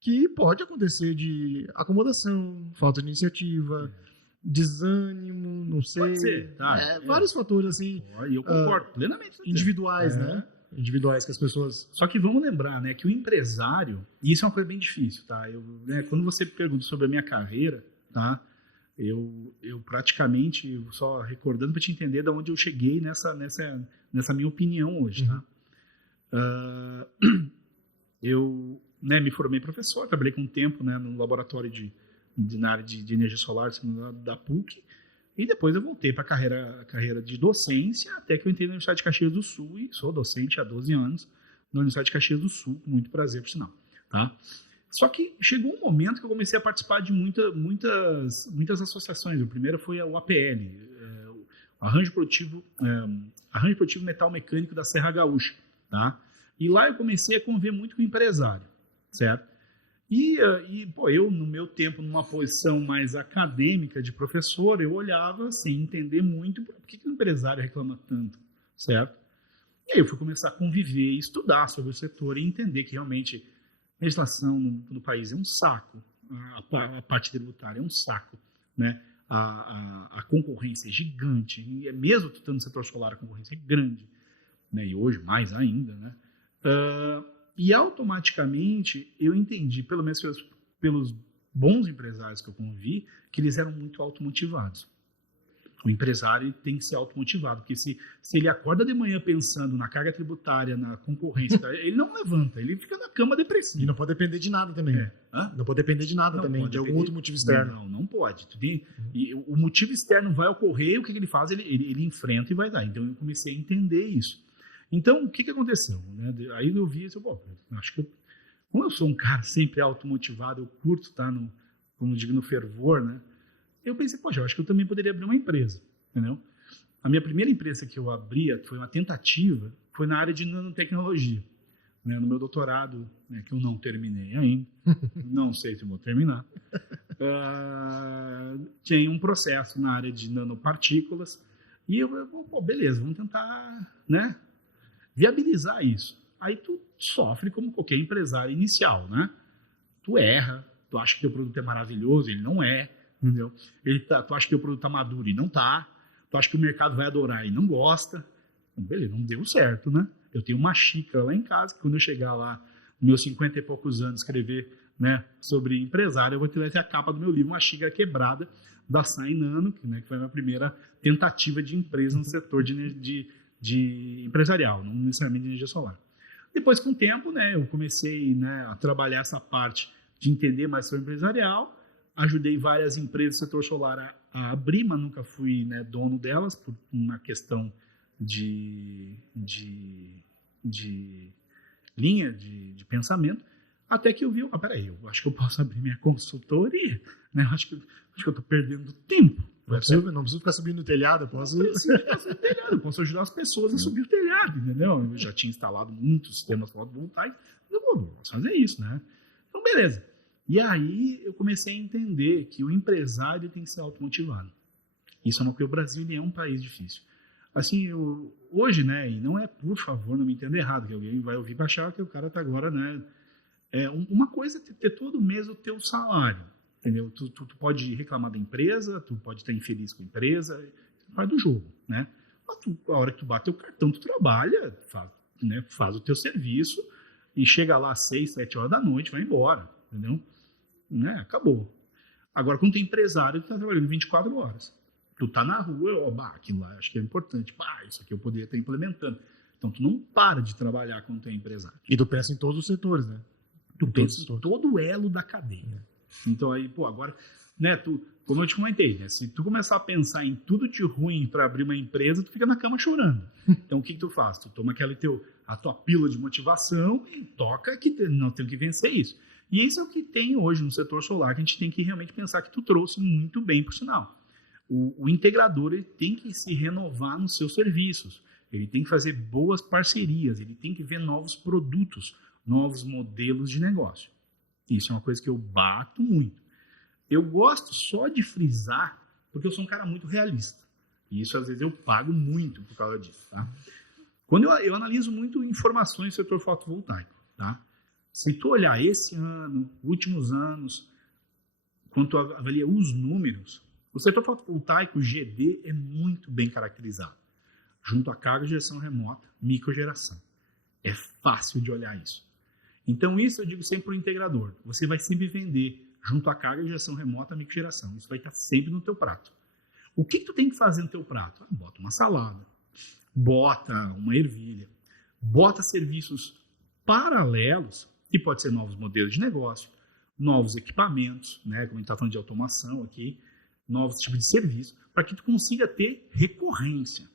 que pode acontecer de acomodação, falta de iniciativa, desânimo, não sei. Pode ser, tá? Vários fatores assim. E eu concordo plenamente. Individuais, né? Individuais que as pessoas... Só que vamos lembrar, né, que o empresário, e isso é uma coisa bem difícil, tá? Quando você pergunta sobre a minha carreira, tá? Eu praticamente, só recordando para te entender de onde eu cheguei nessa minha opinião hoje, tá? Eu me formei professor, trabalhei com um tempo, né, no laboratório na área de energia solar da PUC, e depois eu voltei para a carreira de docência, até que eu entrei na Universidade de Caxias do Sul, e sou docente há 12 anos na Universidade de Caxias do Sul, com muito prazer, por sinal. Tá? Só que chegou um momento que eu comecei a participar de muitas associações. O primeiro foi o APL, o Arranjo Produtivo Metal Mecânico da Serra Gaúcha. Tá? E lá eu comecei a conviver muito com o empresário, certo? E eu, no meu tempo, numa posição mais acadêmica de professor, eu olhava sem entender muito por que o empresário reclama tanto, certo? E aí eu fui começar a conviver e estudar sobre o setor e entender que realmente a legislação no país é um saco, a parte tributária é um saco, né? A concorrência é gigante, e mesmo estando no setor solar a concorrência é grande, né? E hoje mais ainda, né? E automaticamente eu entendi, pelo menos pelos bons empresários que eu convivi, que eles eram muito automotivados. O empresário tem que ser automotivado, porque se ele acorda de manhã pensando na carga tributária, na concorrência, ele não levanta, ele fica na cama depressivo. E não pode depender de nada também. Não pode depender de nada também, de algum outro motivo externo. Não pode. E o motivo externo vai ocorrer, o que ele faz? Ele enfrenta e vai dar. Então eu comecei a entender isso. Então, o que aconteceu? Né? Aí eu vi isso, acho que como eu sou um cara sempre automotivado, eu curto estar como digo, no fervor, né? Eu pensei, eu acho que eu também poderia abrir uma empresa, entendeu? A minha primeira empresa que eu abria, foi uma tentativa, foi na área de nanotecnologia, né? No meu doutorado, né, que eu não terminei ainda, não sei se vou terminar, tinha um processo na área de nanopartículas, e beleza, vamos tentar, né, viabilizar isso. Aí tu sofre como qualquer empresário inicial, né? Tu erra, tu acha que o produto é maravilhoso, ele não é, entendeu? Tu acha que o produto está maduro e não está, tu acha que o mercado vai adorar e não gosta. Beleza, não deu certo, né? Eu tenho uma xícara lá em casa, que quando eu chegar lá, meus 50 e poucos anos, escrever, né, sobre empresário, eu vou ter a capa do meu livro, uma xícara quebrada da Sai Nano, que foi a minha primeira tentativa de empresa no setor de empresarial, não necessariamente de energia solar. Depois, com o tempo, né, eu comecei, né, a trabalhar essa parte de entender mais sobre empresarial, ajudei várias empresas do setor solar a abrir, mas nunca fui, né, dono delas, por uma questão de linha de pensamento, até que eu vi, peraí, eu acho que eu posso abrir minha consultoria, né? Acho que eu estou perdendo tempo. Não preciso ficar subindo o telhado, eu posso... Não preciso ficar subindo o telhado, eu posso ajudar as pessoas a subir o telhado, entendeu? Eu já tinha instalado muitos sistemas fotovoltaicos, eu posso fazer isso, né? Então, beleza. E aí eu comecei a entender que o empresário tem que ser automotivado. Isso é uma coisa, o Brasil ele é um país difícil. Assim, hoje, né, e não é, por favor, não me entenda errado, que alguém vai ouvir para achar que o cara está agora, né, uma coisa é ter todo mês o teu salário, entendeu? Tu pode reclamar da empresa, tu pode estar infeliz com a empresa, faz do jogo, né? Mas a hora que tu bate o cartão, tu trabalha, faz o teu serviço e chega lá às 6, 7 horas da noite, vai embora, entendeu? Né? Acabou. Agora, quando tem empresário, tu está trabalhando 24 horas. Tu tá na rua, aquilo lá acho que é importante, isso aqui eu poderia estar implementando. Então, tu não para de trabalhar quando tu é empresário. E tu pensa em todos os setores, né? Tu pensa em todo o elo da cadeia. Então, aí, agora, né, como eu te comentei, né, se tu começar a pensar em tudo de ruim para abrir uma empresa, tu fica na cama chorando. Então, o que tu faz? Tu toma a tua pílula de motivação e toca que nós temos que vencer isso. E isso é o que tem hoje no setor solar, que a gente tem que realmente pensar que tu trouxe muito bem, por sinal. O integrador ele tem que se renovar nos seus serviços, ele tem que fazer boas parcerias, ele tem que ver novos produtos, novos modelos de negócio. Isso é uma coisa que eu bato muito. Eu gosto só de frisar, porque eu sou um cara muito realista. E isso às vezes eu pago muito por causa disso. Tá? Quando eu analiso muito informações do setor fotovoltaico, tá? Se tu olhar esse ano, últimos anos, quando tu avalia os números, o setor fotovoltaico, GD, é muito bem caracterizado. Junto à carga de geração remota, microgeração. É fácil de olhar isso. Então, isso eu digo sempre para o integrador. Você vai sempre vender junto à carga de geração remota, microgeração. Isso vai estar sempre no teu prato. O que tu tem que fazer no teu prato? Bota uma salada, bota uma ervilha, bota serviços paralelos, que pode ser novos modelos de negócio, novos equipamentos, né, como a gente está falando de automação aqui, novos tipos de serviço, para que tu consiga ter recorrência.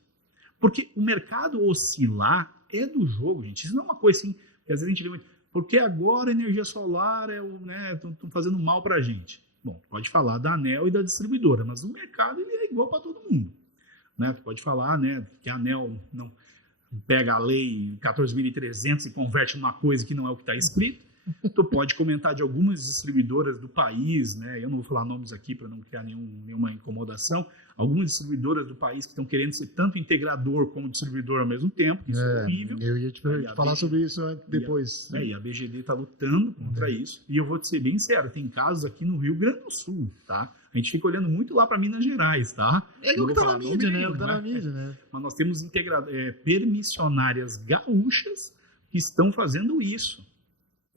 Porque o mercado oscilar é do jogo, gente. Isso não é uma coisa assim, que às vezes a gente vê muito, porque agora a energia solar estão fazendo mal para a gente. Bom, pode falar da ANEEL e da distribuidora, mas o mercado ele é igual para todo mundo. Né? Tu pode falar, né, que a ANEEL não pega a lei 14.300 e converte numa coisa que não é o que está escrito. Tu pode comentar de algumas distribuidoras do país, né? Eu não vou falar nomes aqui para não criar nenhuma incomodação. Algumas distribuidoras do país que estão querendo ser tanto integrador como distribuidor ao mesmo tempo, que isso é horrível. Eu ia te falar sobre isso depois. E a BGD está lutando contra isso. E eu vou te ser bem sério, tem casos aqui no Rio Grande do Sul, tá? A gente fica olhando muito lá para Minas Gerais, tá? É o que está na mídia, né? É o que tá na mídia, né? Mas nós temos permissionárias gaúchas que estão fazendo isso.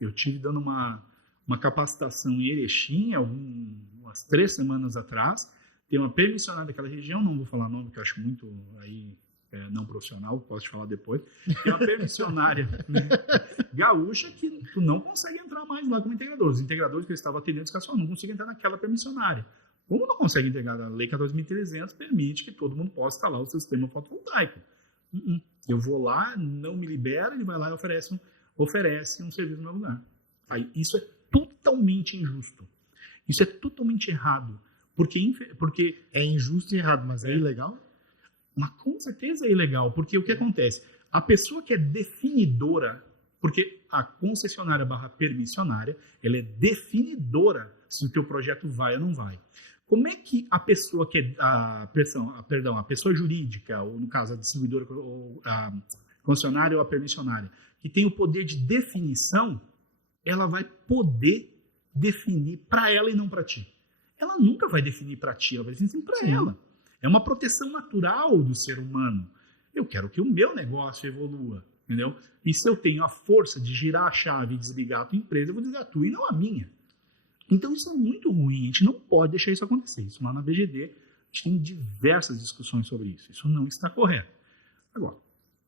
Eu tive dando uma capacitação em Erechim, umas 3 semanas atrás. Tem uma permissionária daquela região, não vou falar nome, que eu acho muito não profissional, posso te falar depois. Tem uma permissionária gaúcha que tu não consegue entrar mais lá como integrador. Os integradores que eu estava atendendo, não consigo entrar naquela permissionária. Como não consegue integrar? A Lei 14.300 permite que todo mundo possa instalar o sistema fotovoltaico. Eu vou lá, não me libera, ele vai lá e oferece um serviço no meu lugar. Aí, isso é totalmente injusto. Isso é totalmente errado. Porque é injusto e errado, mas é ilegal? Mas com certeza é ilegal, porque o que acontece? A pessoa que é definidora, porque a concessionária / permissionária, ela é definidora se o teu projeto vai ou não vai. Como é que a pessoa que é a pessoa jurídica, ou no caso a distribuidora, ou a concessionária ou a permissionária, que tem o poder de definição, ela vai poder definir para ela e não para ti. Ela nunca vai definir para ti, ela vai definir para ela. É uma proteção natural do ser humano. Eu quero que o meu negócio evolua, entendeu? E se eu tenho a força de girar a chave e desligar a tua empresa, eu vou desligar a tua e não a minha. Então isso é muito ruim, a gente não pode deixar isso acontecer. Isso lá na BGD, a gente tem diversas discussões sobre isso. Isso não está correto. Agora,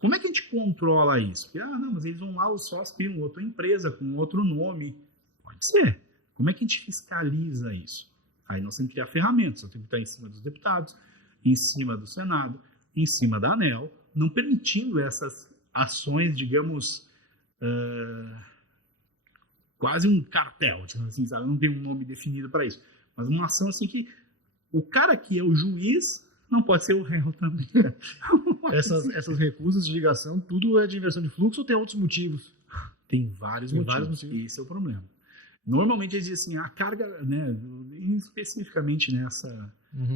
como é que a gente controla isso? Porque, mas eles vão lá, os sócios criam outra empresa com outro nome. Pode ser. Como é que a gente fiscaliza isso? Aí nós temos que criar ferramentas. Nós temos que estar em cima dos deputados, em cima do Senado, em cima da ANEEL, não permitindo essas ações, digamos, quase um cartel, assim, sabe? Não tem um nome definido para isso. Mas uma ação assim que o cara que é o juiz não pode ser o réu também. Essas recusas de ligação, tudo é de inversão de fluxo ou tem outros motivos? Tem vários motivos. Esse é o problema. Normalmente eles dizem assim, a carga, né, especificamente nessa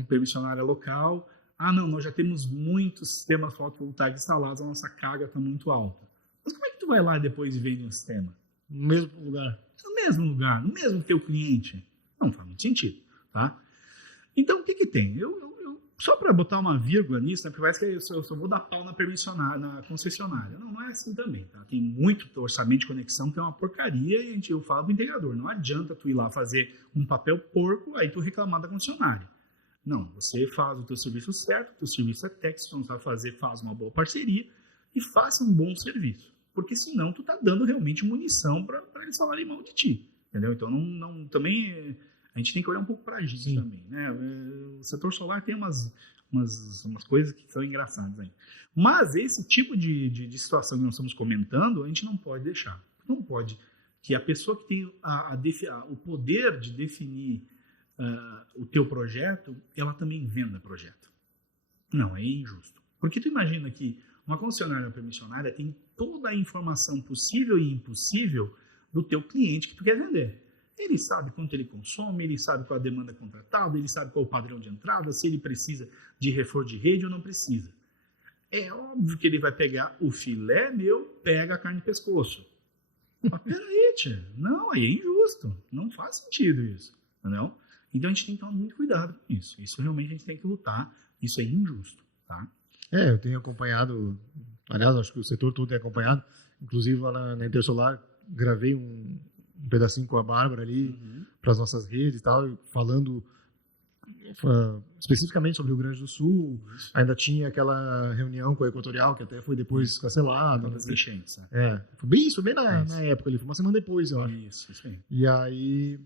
permissionária local, nós já temos muitos sistemas fotovoltaicos instalados, a nossa carga está muito alta. Mas como é que tu vai lá depois e vende um sistema? No mesmo lugar? No mesmo lugar, no mesmo teu cliente. Não faz muito sentido, tá? Então, o que tem? Só para botar uma vírgula nisso, né, porque parece que eu só vou dar pau na permissionária, na concessionária. Não é assim também, tá? Tem muito orçamento de conexão que é uma porcaria e eu falo para o integrador, não adianta tu ir lá fazer um papel porco, aí tu reclamar da concessionária. Não, você faz o teu serviço certo, o teu serviço é técnico, você não sabe fazer, faz uma boa parceria e faça um bom serviço. Porque senão tu tá dando realmente munição para eles falarem mal de ti, entendeu? Então, também... A gente tem que olhar um pouco para a gente também, né? O setor solar tem umas coisas que são engraçadas aí. Mas esse tipo de situação que nós estamos comentando, a gente não pode deixar. Não pode que a pessoa que tem o poder de definir o teu projeto, ela também venda projeto. Não, é injusto. Porque tu imagina que uma concessionária ou permissionária tem toda a informação possível e impossível do teu cliente que tu quer vender. Ele sabe quanto ele consome, ele sabe qual a demanda contratada, ele sabe qual o padrão de entrada, se ele precisa de reforço de rede ou não precisa. É óbvio que ele vai pegar o filé meu, pega a carne de pescoço. Mas peraí, tia, não, aí é injusto. Não faz sentido isso, entendeu? Então a gente tem que tomar muito cuidado com isso. Isso realmente a gente tem que lutar. Isso é injusto, tá? Eu tenho acompanhado, aliás, acho que o setor todo tem acompanhado, inclusive lá na Intersolar, gravei um pedacinho com a Bárbara ali para as nossas redes e tal, falando especificamente sobre o Rio Grande do Sul. Ainda tinha aquela reunião com a Equatorial, que até foi depois cancelada. Das enchentes, né? Foi bem na época ali, foi uma semana depois, eu acho. Isso aí. E aí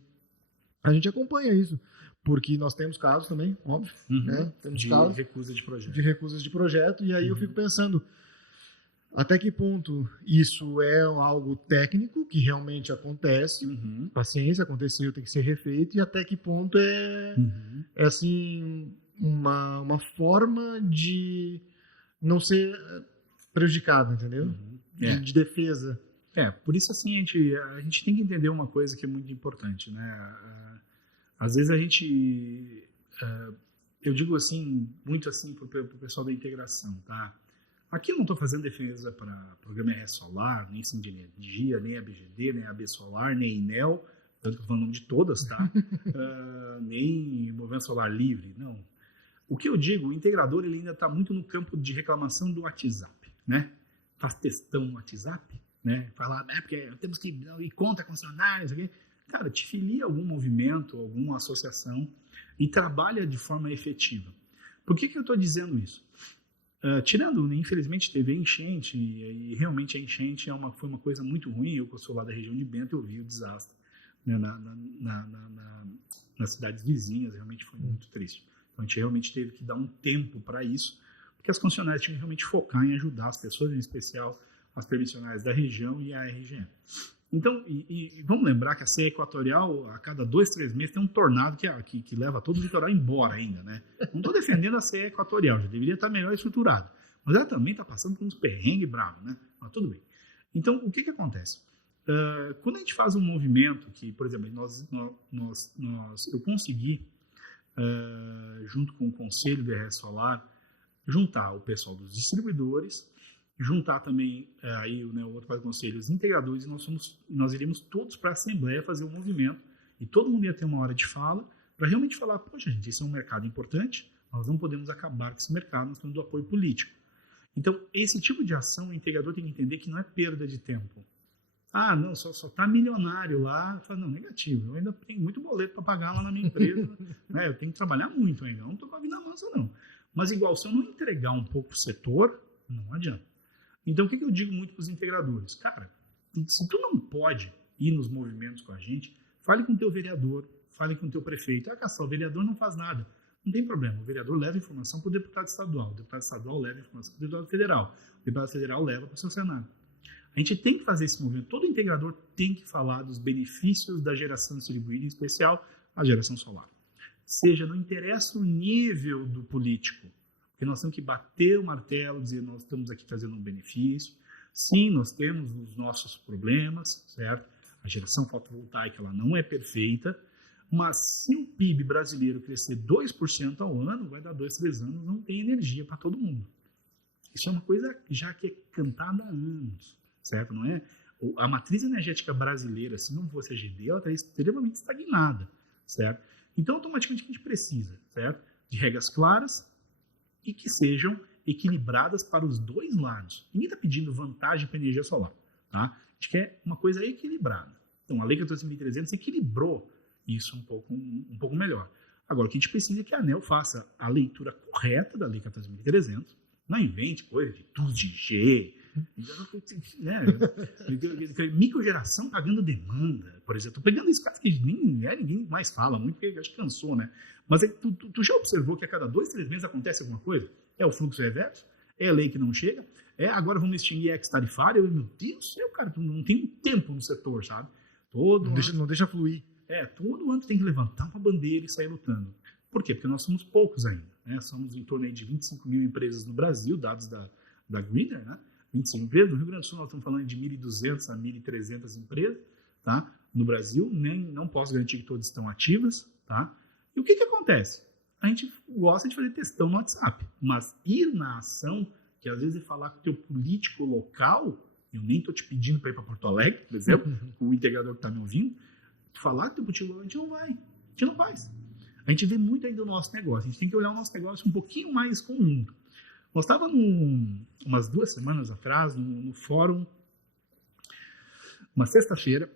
a gente acompanha isso, porque nós temos casos também, óbvio, né? Temos de casos recusa de projeto. De recusas de projeto, e aí eu fico pensando, até que ponto isso é algo técnico, que realmente acontece, paciência, aconteceu, tem que ser refeito, e até que ponto é assim, uma forma de não ser prejudicado, entendeu? De defesa. Por isso assim, a gente tem que entender uma coisa que é muito importante, né? Às vezes a gente, eu digo assim, muito assim para o pessoal da integração, tá? Aqui eu não estou fazendo defesa para programa RS Solar, nem Sindinergia, nem a BGD, nem a AB Solar, nem a Enel, tanto que eu estou falando de todas, tá? Nem Movimento Solar Livre, não. O que eu digo, o integrador ele ainda está muito no campo de reclamação do WhatsApp, né? Faz textão no WhatsApp, né? Fala, porque temos que ir contra concessionários, aqui. Cara, te filia a algum movimento, alguma associação e trabalha de forma efetiva. Por que eu estou dizendo isso? Tirando, infelizmente, teve enchente, e realmente a enchente foi uma coisa muito ruim. Eu, que sou lá da região de Bento, eu vi o desastre, né, nas cidades vizinhas, realmente foi muito triste. Então a gente realmente teve que dar um tempo para isso, porque as concessionárias tinham que realmente focar em ajudar as pessoas, em especial as permissionárias da região e a RGE. Então, e vamos lembrar que a CE Equatorial, a cada 2, 3 meses, tem um tornado que leva todo o litoral embora ainda, né? Não estou defendendo a CE Equatorial, já deveria estar melhor estruturada. Mas ela também está passando por uns perrengues bravos, né? Mas tudo bem. Então, o que acontece? Quando a gente faz um movimento que, por exemplo, eu consegui, junto com o Conselho do RS Solar, juntar o pessoal dos distribuidores, juntar também aí o outro quadro de conselhos integradores, e nós iríamos todos para a Assembleia fazer um movimento, e todo mundo ia ter uma hora de fala para realmente falar, poxa gente, esse é um mercado importante, nós não podemos acabar com esse mercado, nós temos do apoio político. Então, esse tipo de ação, o integrador tem que entender que não é perda de tempo. Ah, não, só está milionário lá. Fala, não, negativo, eu ainda tenho muito boleto para pagar lá na minha empresa, né? Eu tenho que trabalhar muito ainda, eu não estou com a vida mansa não. Mas igual, se eu não entregar um pouco o setor, não adianta. Então, o que eu digo muito para os integradores? Cara, se tu não pode ir nos movimentos com a gente, fale com o teu vereador, fale com o teu prefeito. O vereador não faz nada. Não tem problema. O vereador leva informação para o deputado estadual. O deputado estadual leva informação para o deputado federal. O deputado federal leva para o seu Senado. A gente tem que fazer esse movimento. Todo integrador tem que falar dos benefícios da geração distribuída, em especial a geração solar. Seja, não interessa o nível do político. Porque nós temos que bater o martelo, dizer, nós estamos aqui trazendo um benefício. Sim, nós temos os nossos problemas, certo? A geração fotovoltaica ela não é perfeita, mas se o PIB brasileiro crescer 2% ao ano, vai dar 2, 3 anos, não tem energia para todo mundo. Isso é uma coisa já que é cantada há anos, certo? Não é? A matriz energética brasileira, se não fosse a GD, ela estaria extremamente estagnada, certo? Então, automaticamente, a gente precisa, certo? De regras claras, e que sejam equilibradas para os dois lados. Ninguém está pedindo vantagem para a energia solar. Tá? A gente quer uma coisa equilibrada. Então, a Lei 14.300 equilibrou isso um pouco melhor. Agora, o que a gente precisa é que a ANEEL faça a leitura correta da Lei 14.300, não invente coisa de tudo de G, né? Microgeração pagando demanda, por exemplo. Estou pegando esse caso que ninguém mais fala muito, porque acho que cansou, né? Mas tu já observou que a cada 2, 3 meses acontece alguma coisa? É o fluxo reverso? É a lei que não chega? Agora vamos extinguir ex-tarifário? Meu Deus do céu, cara, não tem tempo no setor, sabe? Não deixa fluir. Todo ano tem que levantar uma bandeira e sair lutando. Por quê? Porque nós somos poucos ainda, né? Somos em torno aí de 25 mil empresas no Brasil, dados da Greener, né? 25 empresas. No Rio Grande do Sul nós estamos falando de 1.200 a 1.300 empresas, tá? No Brasil, não posso garantir que todas estão ativas, tá? E o que acontece? A gente gosta de fazer textão no WhatsApp, mas ir na ação, porque às vezes falar com o teu político local, eu nem estou te pedindo para ir para Porto Alegre, por exemplo, o integrador que está me ouvindo, falar com o teu político local, a gente não vai, a gente não faz. A gente vê muito ainda o nosso negócio, a gente tem que olhar o nosso negócio um pouquinho mais comum. Nós estávamos umas 2 semanas atrás no fórum, uma sexta-feira,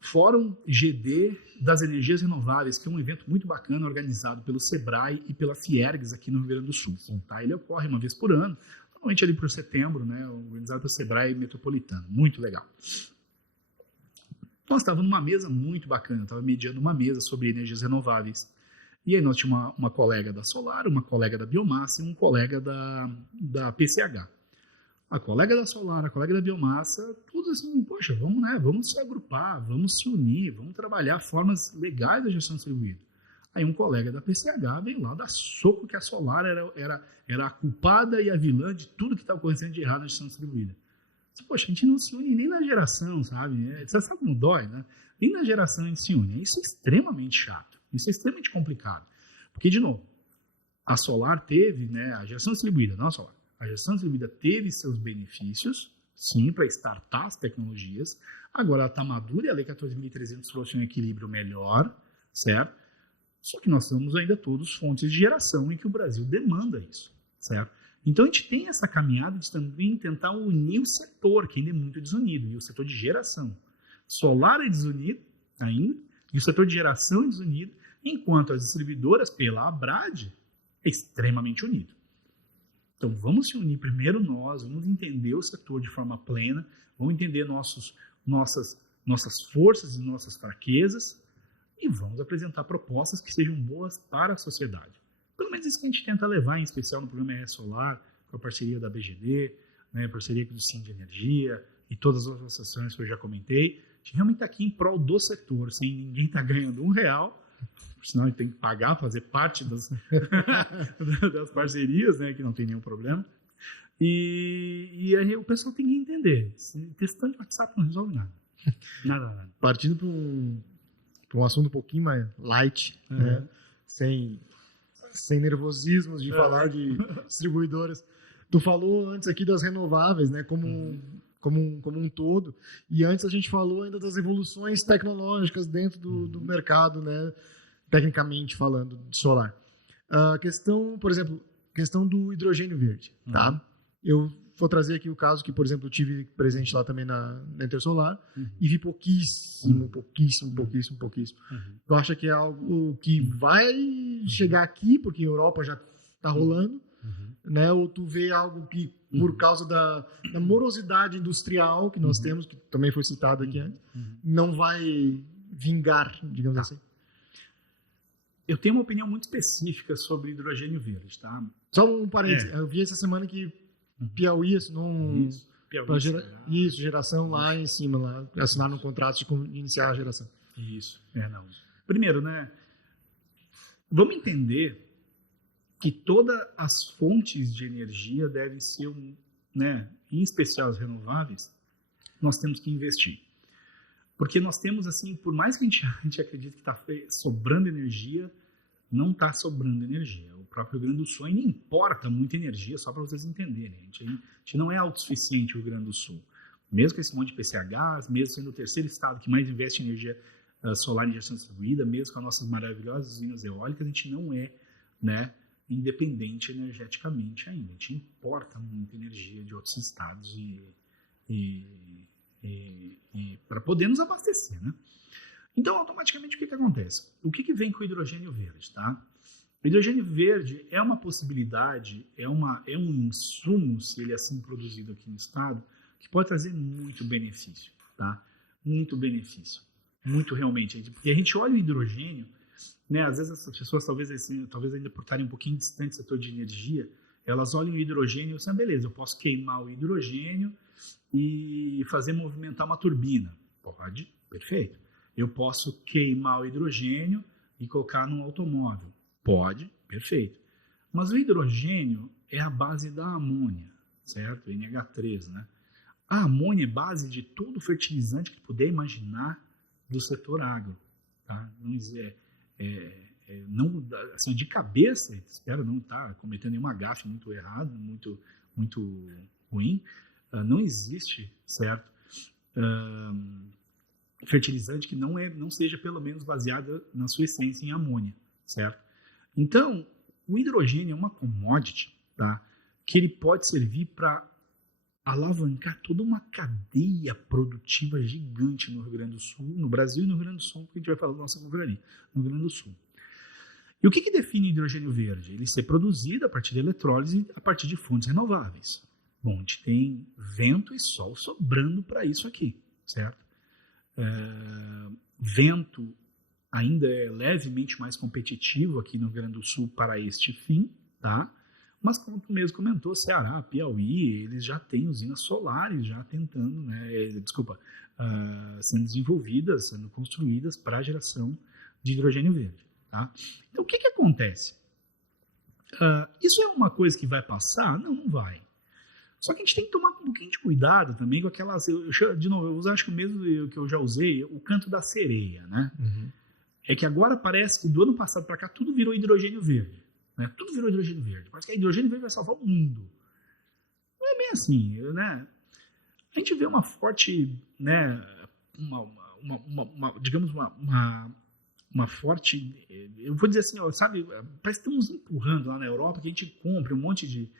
Fórum GD das Energias Renováveis, que é um evento muito bacana organizado pelo Sebrae e pela Fiergs aqui no Rio Grande do Sul. Tá? Ele ocorre uma vez por ano, normalmente ali por setembro, né, organizado pelo Sebrae Metropolitano. Muito legal. Nós estávamos numa mesa muito bacana, estava mediando uma mesa sobre energias renováveis. E aí nós tínhamos uma colega da Solar, uma colega da Biomassa e um colega da PCH. A colega da Solar, a colega da Biomassa, todos assim, poxa, vamos se agrupar, vamos se unir, vamos trabalhar formas legais da gestão distribuída. Aí um colega da PCH veio lá dar soco que a Solar era a culpada e a vilã de tudo que estava acontecendo de errado na gestão distribuída. Poxa, a gente não se une nem na geração, sabe? Você sabe como dói, né? Nem na geração a gente se une. Isso é extremamente chato, isso é extremamente complicado. Porque, de novo, a Solar teve, né, a gestão distribuída, não a Solar, a gestão distribuída teve seus benefícios, sim, para startar as tecnologias. Agora ela está madura e a Lei 14.300 trouxe um equilíbrio melhor, certo? Só que nós somos ainda todos fontes de geração em que o Brasil demanda isso, certo? Então a gente tem essa caminhada de também tentar unir o setor, que ainda é muito desunido, e o setor de geração. Solar é desunido ainda, e o setor de geração é desunido, enquanto as distribuidoras, pela Abrad, é extremamente unido. Então, vamos se unir primeiro nós, vamos entender o setor de forma plena, vamos entender nossas forças e nossas fraquezas e vamos apresentar propostas que sejam boas para a sociedade. Pelo menos isso que a gente tenta levar, em especial no programa RS Solar, com a parceria da BGD, né, parceria com o Sim de Energia e todas as outras associações que eu já comentei. A gente realmente está aqui em prol do setor, sem ninguém estar ganhando R$1, senão a gente tem que pagar, fazer parte das parcerias, né, que não tem nenhum problema. E aí o pessoal tem que entender. Testando de WhatsApp não resolve nada. Nada. Partindo para um assunto um pouquinho mais light, né, sem nervosismos de falar de distribuidoras. Tu falou antes aqui das renováveis, né, como um todo, e antes a gente falou ainda das evoluções tecnológicas dentro do mercado, né, tecnicamente falando, de solar. A questão, por exemplo, questão do hidrogênio verde, tá? Eu vou trazer aqui o caso que, por exemplo, eu tive presente lá também na Intersolar e vi pouquíssimo. Tu acha que é algo que vai chegar aqui, porque a Europa já está rolando, né? Ou tu vê algo que, por causa da morosidade industrial que nós temos, que também foi citado aqui antes, não vai vingar, digamos assim? Eu tenho uma opinião muito específica sobre hidrogênio verde, tá? Só um parênteses. Eu vi essa semana que Piauí assinou geração lá em cima, lá, assinaram um contrato de iniciar a geração. Isso. Primeiro, né? Vamos entender que todas as fontes de energia devem ser, né, em especial as renováveis, nós temos que investir. Porque nós temos, assim, por mais que a gente acredite que está sobrando energia, não está sobrando energia. O próprio Rio Grande do Sul ainda importa muita energia, só para vocês entenderem. A gente não é autossuficiente, o Rio Grande do Sul. Mesmo com esse monte de PCHs, mesmo sendo o terceiro estado que mais investe em energia solar em geração distribuída, mesmo com as nossas maravilhosas usinas eólicas, a gente não é, né, independente energeticamente ainda. A gente importa muita energia de outros estados e para poder nos abastecer, né? Então, automaticamente, o que acontece? O que vem com o hidrogênio verde, tá? O hidrogênio verde é uma possibilidade, é um insumo, se ele é assim produzido aqui no estado, que pode trazer muito benefício, tá? Muito benefício. Muito realmente. Porque a gente olha o hidrogênio, né? Às vezes as pessoas, talvez ainda por estarem um pouquinho distantes do setor de energia, elas olham o hidrogênio e dizem, beleza, eu posso queimar o hidrogênio e fazer movimentar uma turbina. Pode, perfeito. Eu posso queimar o hidrogênio e colocar num automóvel. Pode, perfeito. Mas o hidrogênio é a base da amônia, certo? NH3, né? A amônia é base de todo fertilizante que puder imaginar do setor agro, tá? Não, assim, de cabeça, espero não estar cometendo nenhuma gafe muito errada, muito muito ruim. Não existe, certo? Fertilizante que não seja pelo menos baseado na sua essência em amônia, certo? Então, o hidrogênio é uma commodity, tá? Que ele pode servir para alavancar toda uma cadeia produtiva gigante no Rio Grande do Sul, no Brasil e no Rio Grande do Sul, que a gente vai falar da nossa confraria, no Rio Grande do Sul. E o que define hidrogênio verde? Ele ser produzido a partir de eletrólise, a partir de fontes renováveis. Bom, a gente tem vento e sol sobrando para isso aqui, certo? Vento ainda é levemente mais competitivo aqui no Rio Grande do Sul para este fim, tá? Mas como tu mesmo comentou, Ceará, Piauí, eles já têm usinas solares já tentando, sendo desenvolvidas, sendo construídas para a geração de hidrogênio verde, tá? Então, o que acontece? Isso é uma coisa que vai passar? Não vai. Só que a gente tem que tomar um pouquinho de cuidado também com aquelas... de novo, eu acho que o mesmo que eu já usei, o canto da sereia, né? Uhum. É que agora parece que do ano passado para cá tudo virou hidrogênio verde. Né? Tudo virou hidrogênio verde. Parece que hidrogênio verde vai salvar o mundo. Não é bem assim, né? A gente vê uma forte, né, digamos, uma forte... Eu vou dizer assim, sabe? Parece que estamos empurrando lá na Europa que a gente compra um monte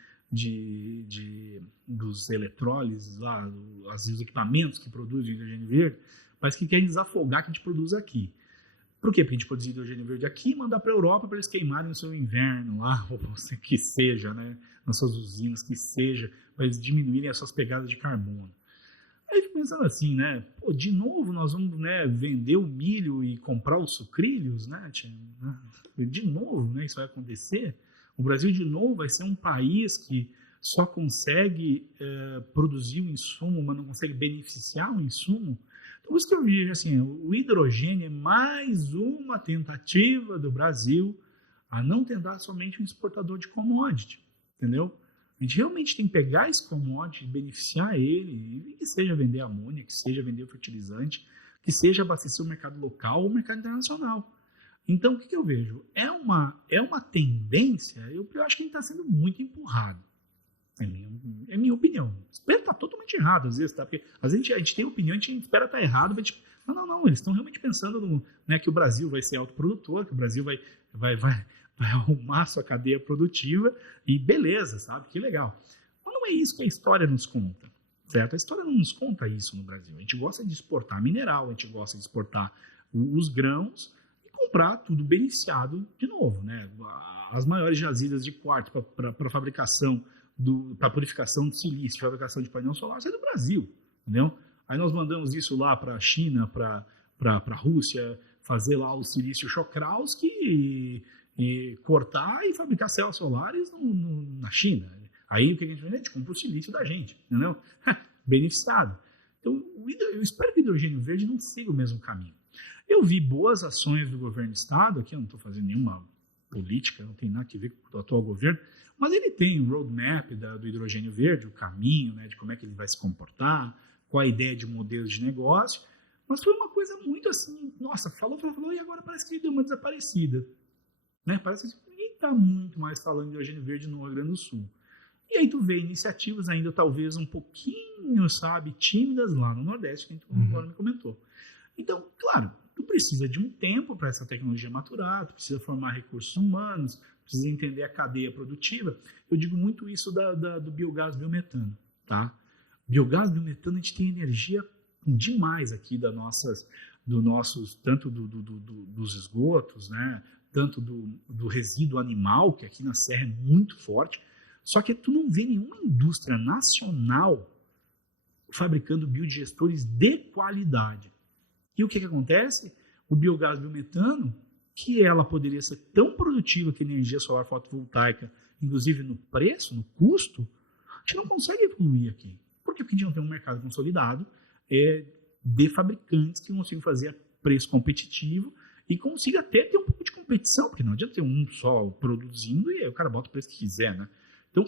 dos eletrólises lá, os equipamentos que produzem hidrogênio verde, mas que querem desafogar que a gente produz aqui. Por quê? Porque a gente produz hidrogênio verde aqui e mandar para a Europa para eles queimarem no seu inverno lá, ou que seja, né, nas suas usinas, que seja, para eles diminuírem as suas pegadas de carbono. Aí eu fico pensando assim, né, pô, de novo nós vamos, né, vender o milho e comprar os sucrilhos, né, de novo, né, isso vai acontecer. O Brasil, de novo, vai ser um país que só consegue produzir o insumo, mas não consegue beneficiar o insumo. Então, isso que eu vejo, assim, o hidrogênio é mais uma tentativa do Brasil a não tentar somente um exportador de commodity, entendeu? A gente realmente tem que pegar esse commodity, beneficiar ele, e que seja vender amônia, que seja vender fertilizante, que seja abastecer o mercado local ou o mercado internacional. Então, o que eu vejo? É uma tendência, eu acho que a gente está sendo muito empurrado. É minha opinião. Espero estar totalmente errado, às vezes, tá? Porque às vezes a gente tem opinião, a gente espera estar errado, mas não, eles estão realmente pensando né, que o Brasil vai ser autoprodutor, que o Brasil vai arrumar sua cadeia produtiva e beleza, sabe? Que legal. Mas não é isso que a história nos conta, certo? A história não nos conta isso no Brasil. A gente gosta de exportar mineral, a gente gosta de exportar os grãos, comprar tudo beneficiado de novo, né? As maiores jazidas de quartzo para fabricação, para purificação de silício, fabricação de painel solar, sai do Brasil, entendeu? Aí nós mandamos isso lá para a China, para a Rússia, fazer lá o silício Czochralski e cortar e fabricar células solares na China. Aí o que a gente faz? A gente compra o silício da gente, entendeu? Beneficiado. Então, eu espero que o hidrogênio verde não siga o mesmo caminho. Eu vi boas ações do governo do estado, aqui eu não estou fazendo nenhuma política, não tem nada a ver com o atual governo, mas ele tem o roadmap do hidrogênio verde, o caminho, né, de como é que ele vai se comportar, qual a ideia de modelos de negócio, mas foi uma coisa muito assim, nossa, falou, e agora parece que deu uma desaparecida. Né? Parece que ninguém está muito mais falando de hidrogênio verde no Rio Grande do Sul. E aí tu vê iniciativas ainda talvez um pouquinho, sabe, tímidas lá no Nordeste, que tu agora me comentou. Então, claro, tu precisa de um tempo para essa tecnologia maturar, tu precisa formar recursos humanos, precisa entender a cadeia produtiva. Eu digo muito isso do biogás biometano, tá? Biogás biometano, a gente tem energia demais aqui tanto dos esgotos, né? Tanto do resíduo animal, que aqui na Serra é muito forte, só que tu não vê nenhuma indústria nacional fabricando biodigestores de qualidade. E o que acontece? O biogás biometano, que ela poderia ser tão produtiva que a energia solar fotovoltaica, inclusive no preço, no custo, a gente não consegue evoluir aqui. Por quê? Porque a gente não tem um mercado consolidado de fabricantes que consigam fazer a preço competitivo e consiga até ter um pouco de competição, porque não adianta ter um só produzindo e aí o cara bota o preço que quiser, né? Então,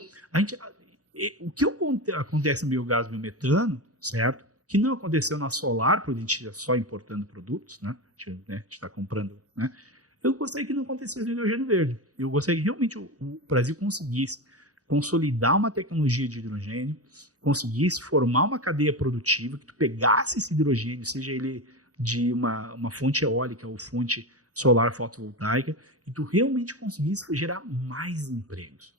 o que acontece no biogás biometano, certo? Que não aconteceu na solar, porque a gente ia só importando produtos, né? A gente está comprando, né? Eu gostaria que não acontecesse no hidrogênio verde. Eu gostaria que realmente o Brasil conseguisse consolidar uma tecnologia de hidrogênio, conseguisse formar uma cadeia produtiva, que tu pegasse esse hidrogênio, seja ele de uma fonte eólica ou fonte solar fotovoltaica, e tu realmente conseguisse gerar mais empregos.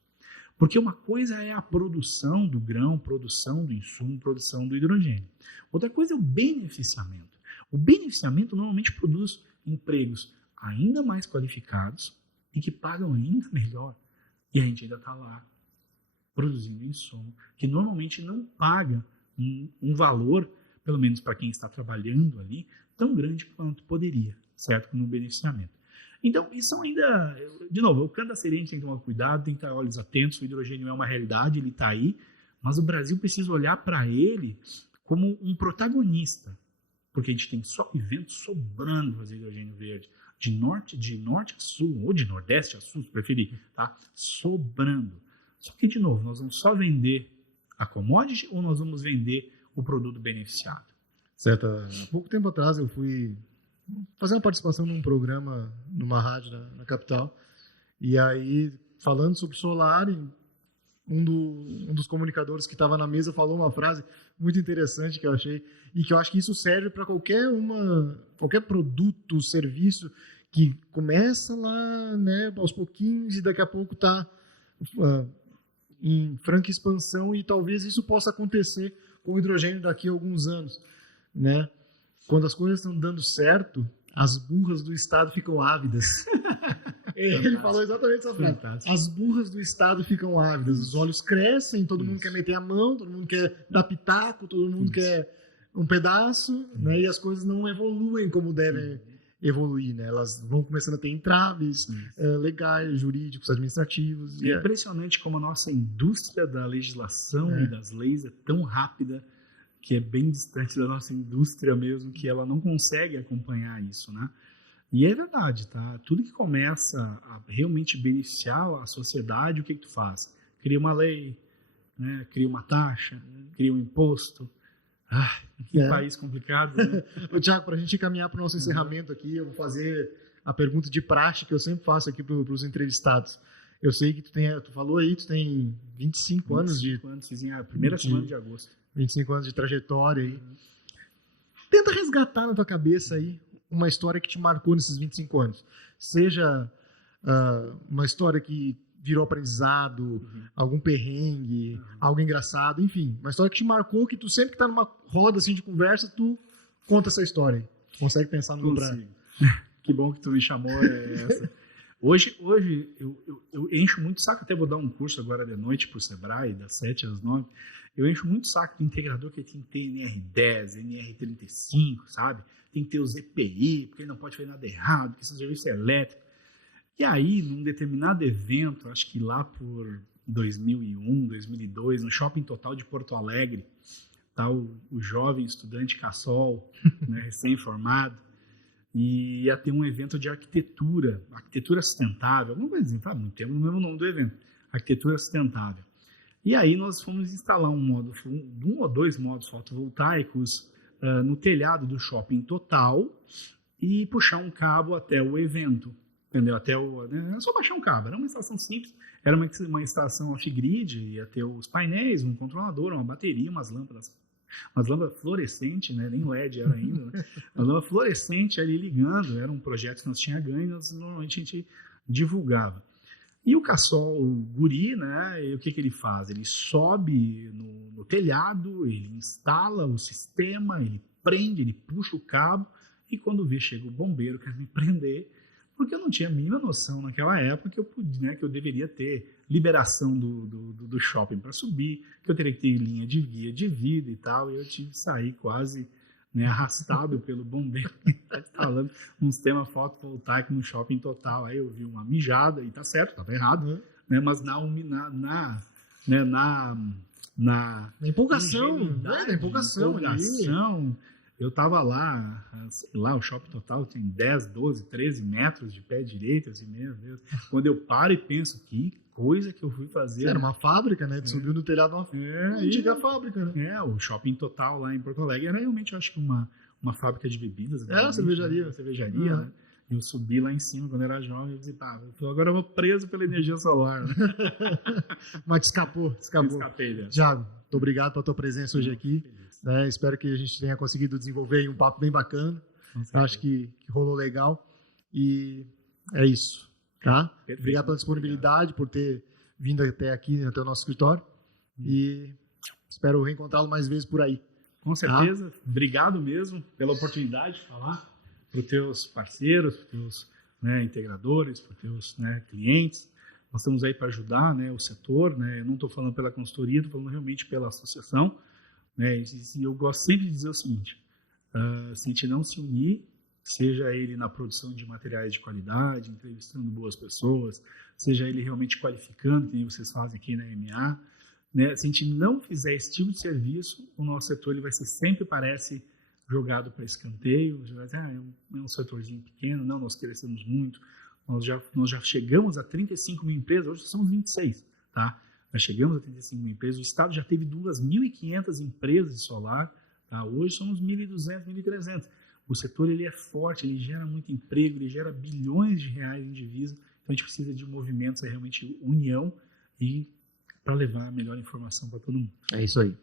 Porque uma coisa é a produção do grão, produção do insumo, produção do hidrogênio. Outra coisa é o beneficiamento. O beneficiamento normalmente produz empregos ainda mais qualificados e que pagam ainda melhor. E a gente ainda está lá produzindo insumo, que normalmente não paga um valor, pelo menos para quem está trabalhando ali, tão grande quanto poderia, certo? No beneficiamento. Então, isso ainda, de novo, o canto da sereia a gente tem que tomar cuidado, tem que estar olhos atentos, o hidrogênio é uma realidade, ele está aí, mas o Brasil precisa olhar para ele como um protagonista, porque a gente tem sol e vento sobrando para fazer hidrogênio verde, de norte a sul, ou de nordeste a sul, se preferir, tá? Sobrando. Só que, de novo, nós vamos só vender a commodity ou nós vamos vender o produto beneficiado? Certo. Há pouco tempo atrás eu fui fazer uma participação num programa, numa rádio na capital, e aí, falando sobre solar, um dos comunicadores que estava na mesa falou uma frase muito interessante que eu achei, e que eu acho que isso serve para qualquer produto, serviço que começa lá, né, aos pouquinhos, e daqui a pouco está em franca expansão, e talvez isso possa acontecer com o hidrogênio daqui a alguns anos, né? Quando as coisas estão dando certo, as burras do Estado ficam ávidas. Ele falou exatamente essa frase. Fantástico. As burras do Estado ficam ávidas, os olhos crescem, todo mundo quer meter a mão, todo mundo quer dar pitaco, todo mundo quer um pedaço, né? E as coisas não evoluem como devem evoluir, né? Elas vão começando a ter entraves legais, jurídicos, administrativos. É impressionante como a nossa indústria da legislação e das leis é tão rápida, que é bem distante da nossa indústria mesmo, que ela não consegue acompanhar isso, né? E é verdade, tá? Tudo que começa a realmente beneficiar a sociedade, o que tu faz? Cria uma lei, né? Cria uma taxa, cria um imposto. Que país complicado, né? Ô, Thiago, para a gente caminhar para o nosso encerramento aqui, eu vou fazer a pergunta de praxe que eu sempre faço aqui para os entrevistados. Eu sei que tu falou aí, tu tem 25 anos de... 25 anos, fiz a primeira semana de agosto. 25 anos de trajetória aí. Tenta resgatar na tua cabeça aí uma história que te marcou nesses 25 anos. Seja uma história que virou aprendizado, algum perrengue, algo engraçado, enfim. Uma história que te marcou, que tu sempre que tá numa roda assim de conversa, tu conta essa história aí. Tu consegue pensar no lugar. Que bom que tu me chamou essa. Hoje eu encho muito saco, até vou dar um curso agora de noite pro Sebrae, das 7 às 9. Eu encho muito saco do integrador que tem que ter NR10, NR35, sabe? Tem que ter os EPI, porque ele não pode fazer nada errado, porque esse serviço é elétrico. E aí, num determinado evento, acho que lá por 2001, 2002, no Shopping Total de Porto Alegre, tá o jovem estudante Cassol, né, recém-formado, e ia ter um evento de arquitetura sustentável, alguma coisa assim, tá? Não tem o mesmo nome do evento, arquitetura sustentável. E aí nós fomos instalar um ou dois módulos fotovoltaicos no telhado do Shopping Total e puxar um cabo até o evento, entendeu? Era só baixar um cabo, era uma instalação simples, era uma instalação off-grid, ia ter os painéis, um controlador, uma bateria, umas lâmpadas fluorescentes, né? Nem LED era ainda, né? Uma lâmpada fluorescente ali ligando, era um projeto que nós tínhamos ganho, normalmente a gente divulgava. E o Cassol, o guri, né, e o que ele faz? Ele sobe no telhado, ele instala o sistema, ele prende, ele puxa o cabo, e quando vê, chega o bombeiro, quer me prender, porque eu não tinha a mínima noção naquela época que eu deveria ter liberação do shopping para subir, que eu teria que ter linha de guia de vida e tal, e eu tive que sair quase, né, arrastado pelo bombeiro que está instalando um sistema fotovoltaico no Shopping Total. Aí eu vi uma mijada, e tá certo, estava errado, né, mas na empolgação, né, na empolgação, eu estava lá, o Shopping Total tem 10, 12, 13 metros de pé direito, assim, meu Deus. Quando eu paro e penso, que coisa que eu fui fazer. Era uma fábrica, né? Tu subiu no telhado de uma antiga fábrica, né? O Shopping Total lá em Porto Alegre era realmente, eu acho que uma fábrica de bebidas. Era uma cervejaria. Uma cervejaria, né? Eu subi lá em cima quando era jovem, eu disse, agora eu vou preso pela energia solar. Né? Mas escapou. Escapei dessa. Thiago, muito obrigado pela tua presença hoje aqui. Né? Espero que a gente tenha conseguido desenvolver aí um papo bem bacana. Acho que rolou legal. E é isso. Tá? Perfeito. Obrigado pela disponibilidade, por ter vindo até aqui, até o nosso escritório. E espero reencontrá-lo mais vezes por aí. Com certeza. Tá? Obrigado mesmo pela oportunidade de falar para os teus parceiros, para os teus integradores, para os teus clientes. Nós estamos aí para ajudar o setor. Eu não estou falando pela consultoria, estou falando realmente pela associação. E eu gosto sempre de dizer o seguinte, se a gente não se unir, seja ele na produção de materiais de qualidade, entrevistando boas pessoas, seja ele realmente qualificando, que nem vocês fazem aqui na MA, se a gente não fizer esse tipo de serviço, o nosso setor ele vai ser sempre, parece, jogado para escanteio, é um setorzinho pequeno, não, nós crescemos muito, nós já chegamos a 35 mil empresas, hoje somos 26, tá? Nós chegamos a 35 mil empresas, o Estado já teve 2.500 empresas de solar, tá? Hoje somos 1.200, 1.300. O setor ele é forte, ele gera muito emprego, ele gera bilhões de reais em divisa, então a gente precisa de movimentos, realmente união e para levar a melhor informação para todo mundo. É isso aí.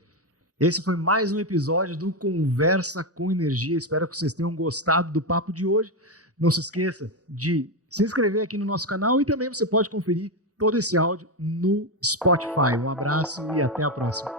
Esse foi mais um episódio do Conversa com Energia. Espero que vocês tenham gostado do papo de hoje. Não se esqueça de se inscrever aqui no nosso canal e também você pode conferir todo esse áudio no Spotify. Um abraço e até a próxima.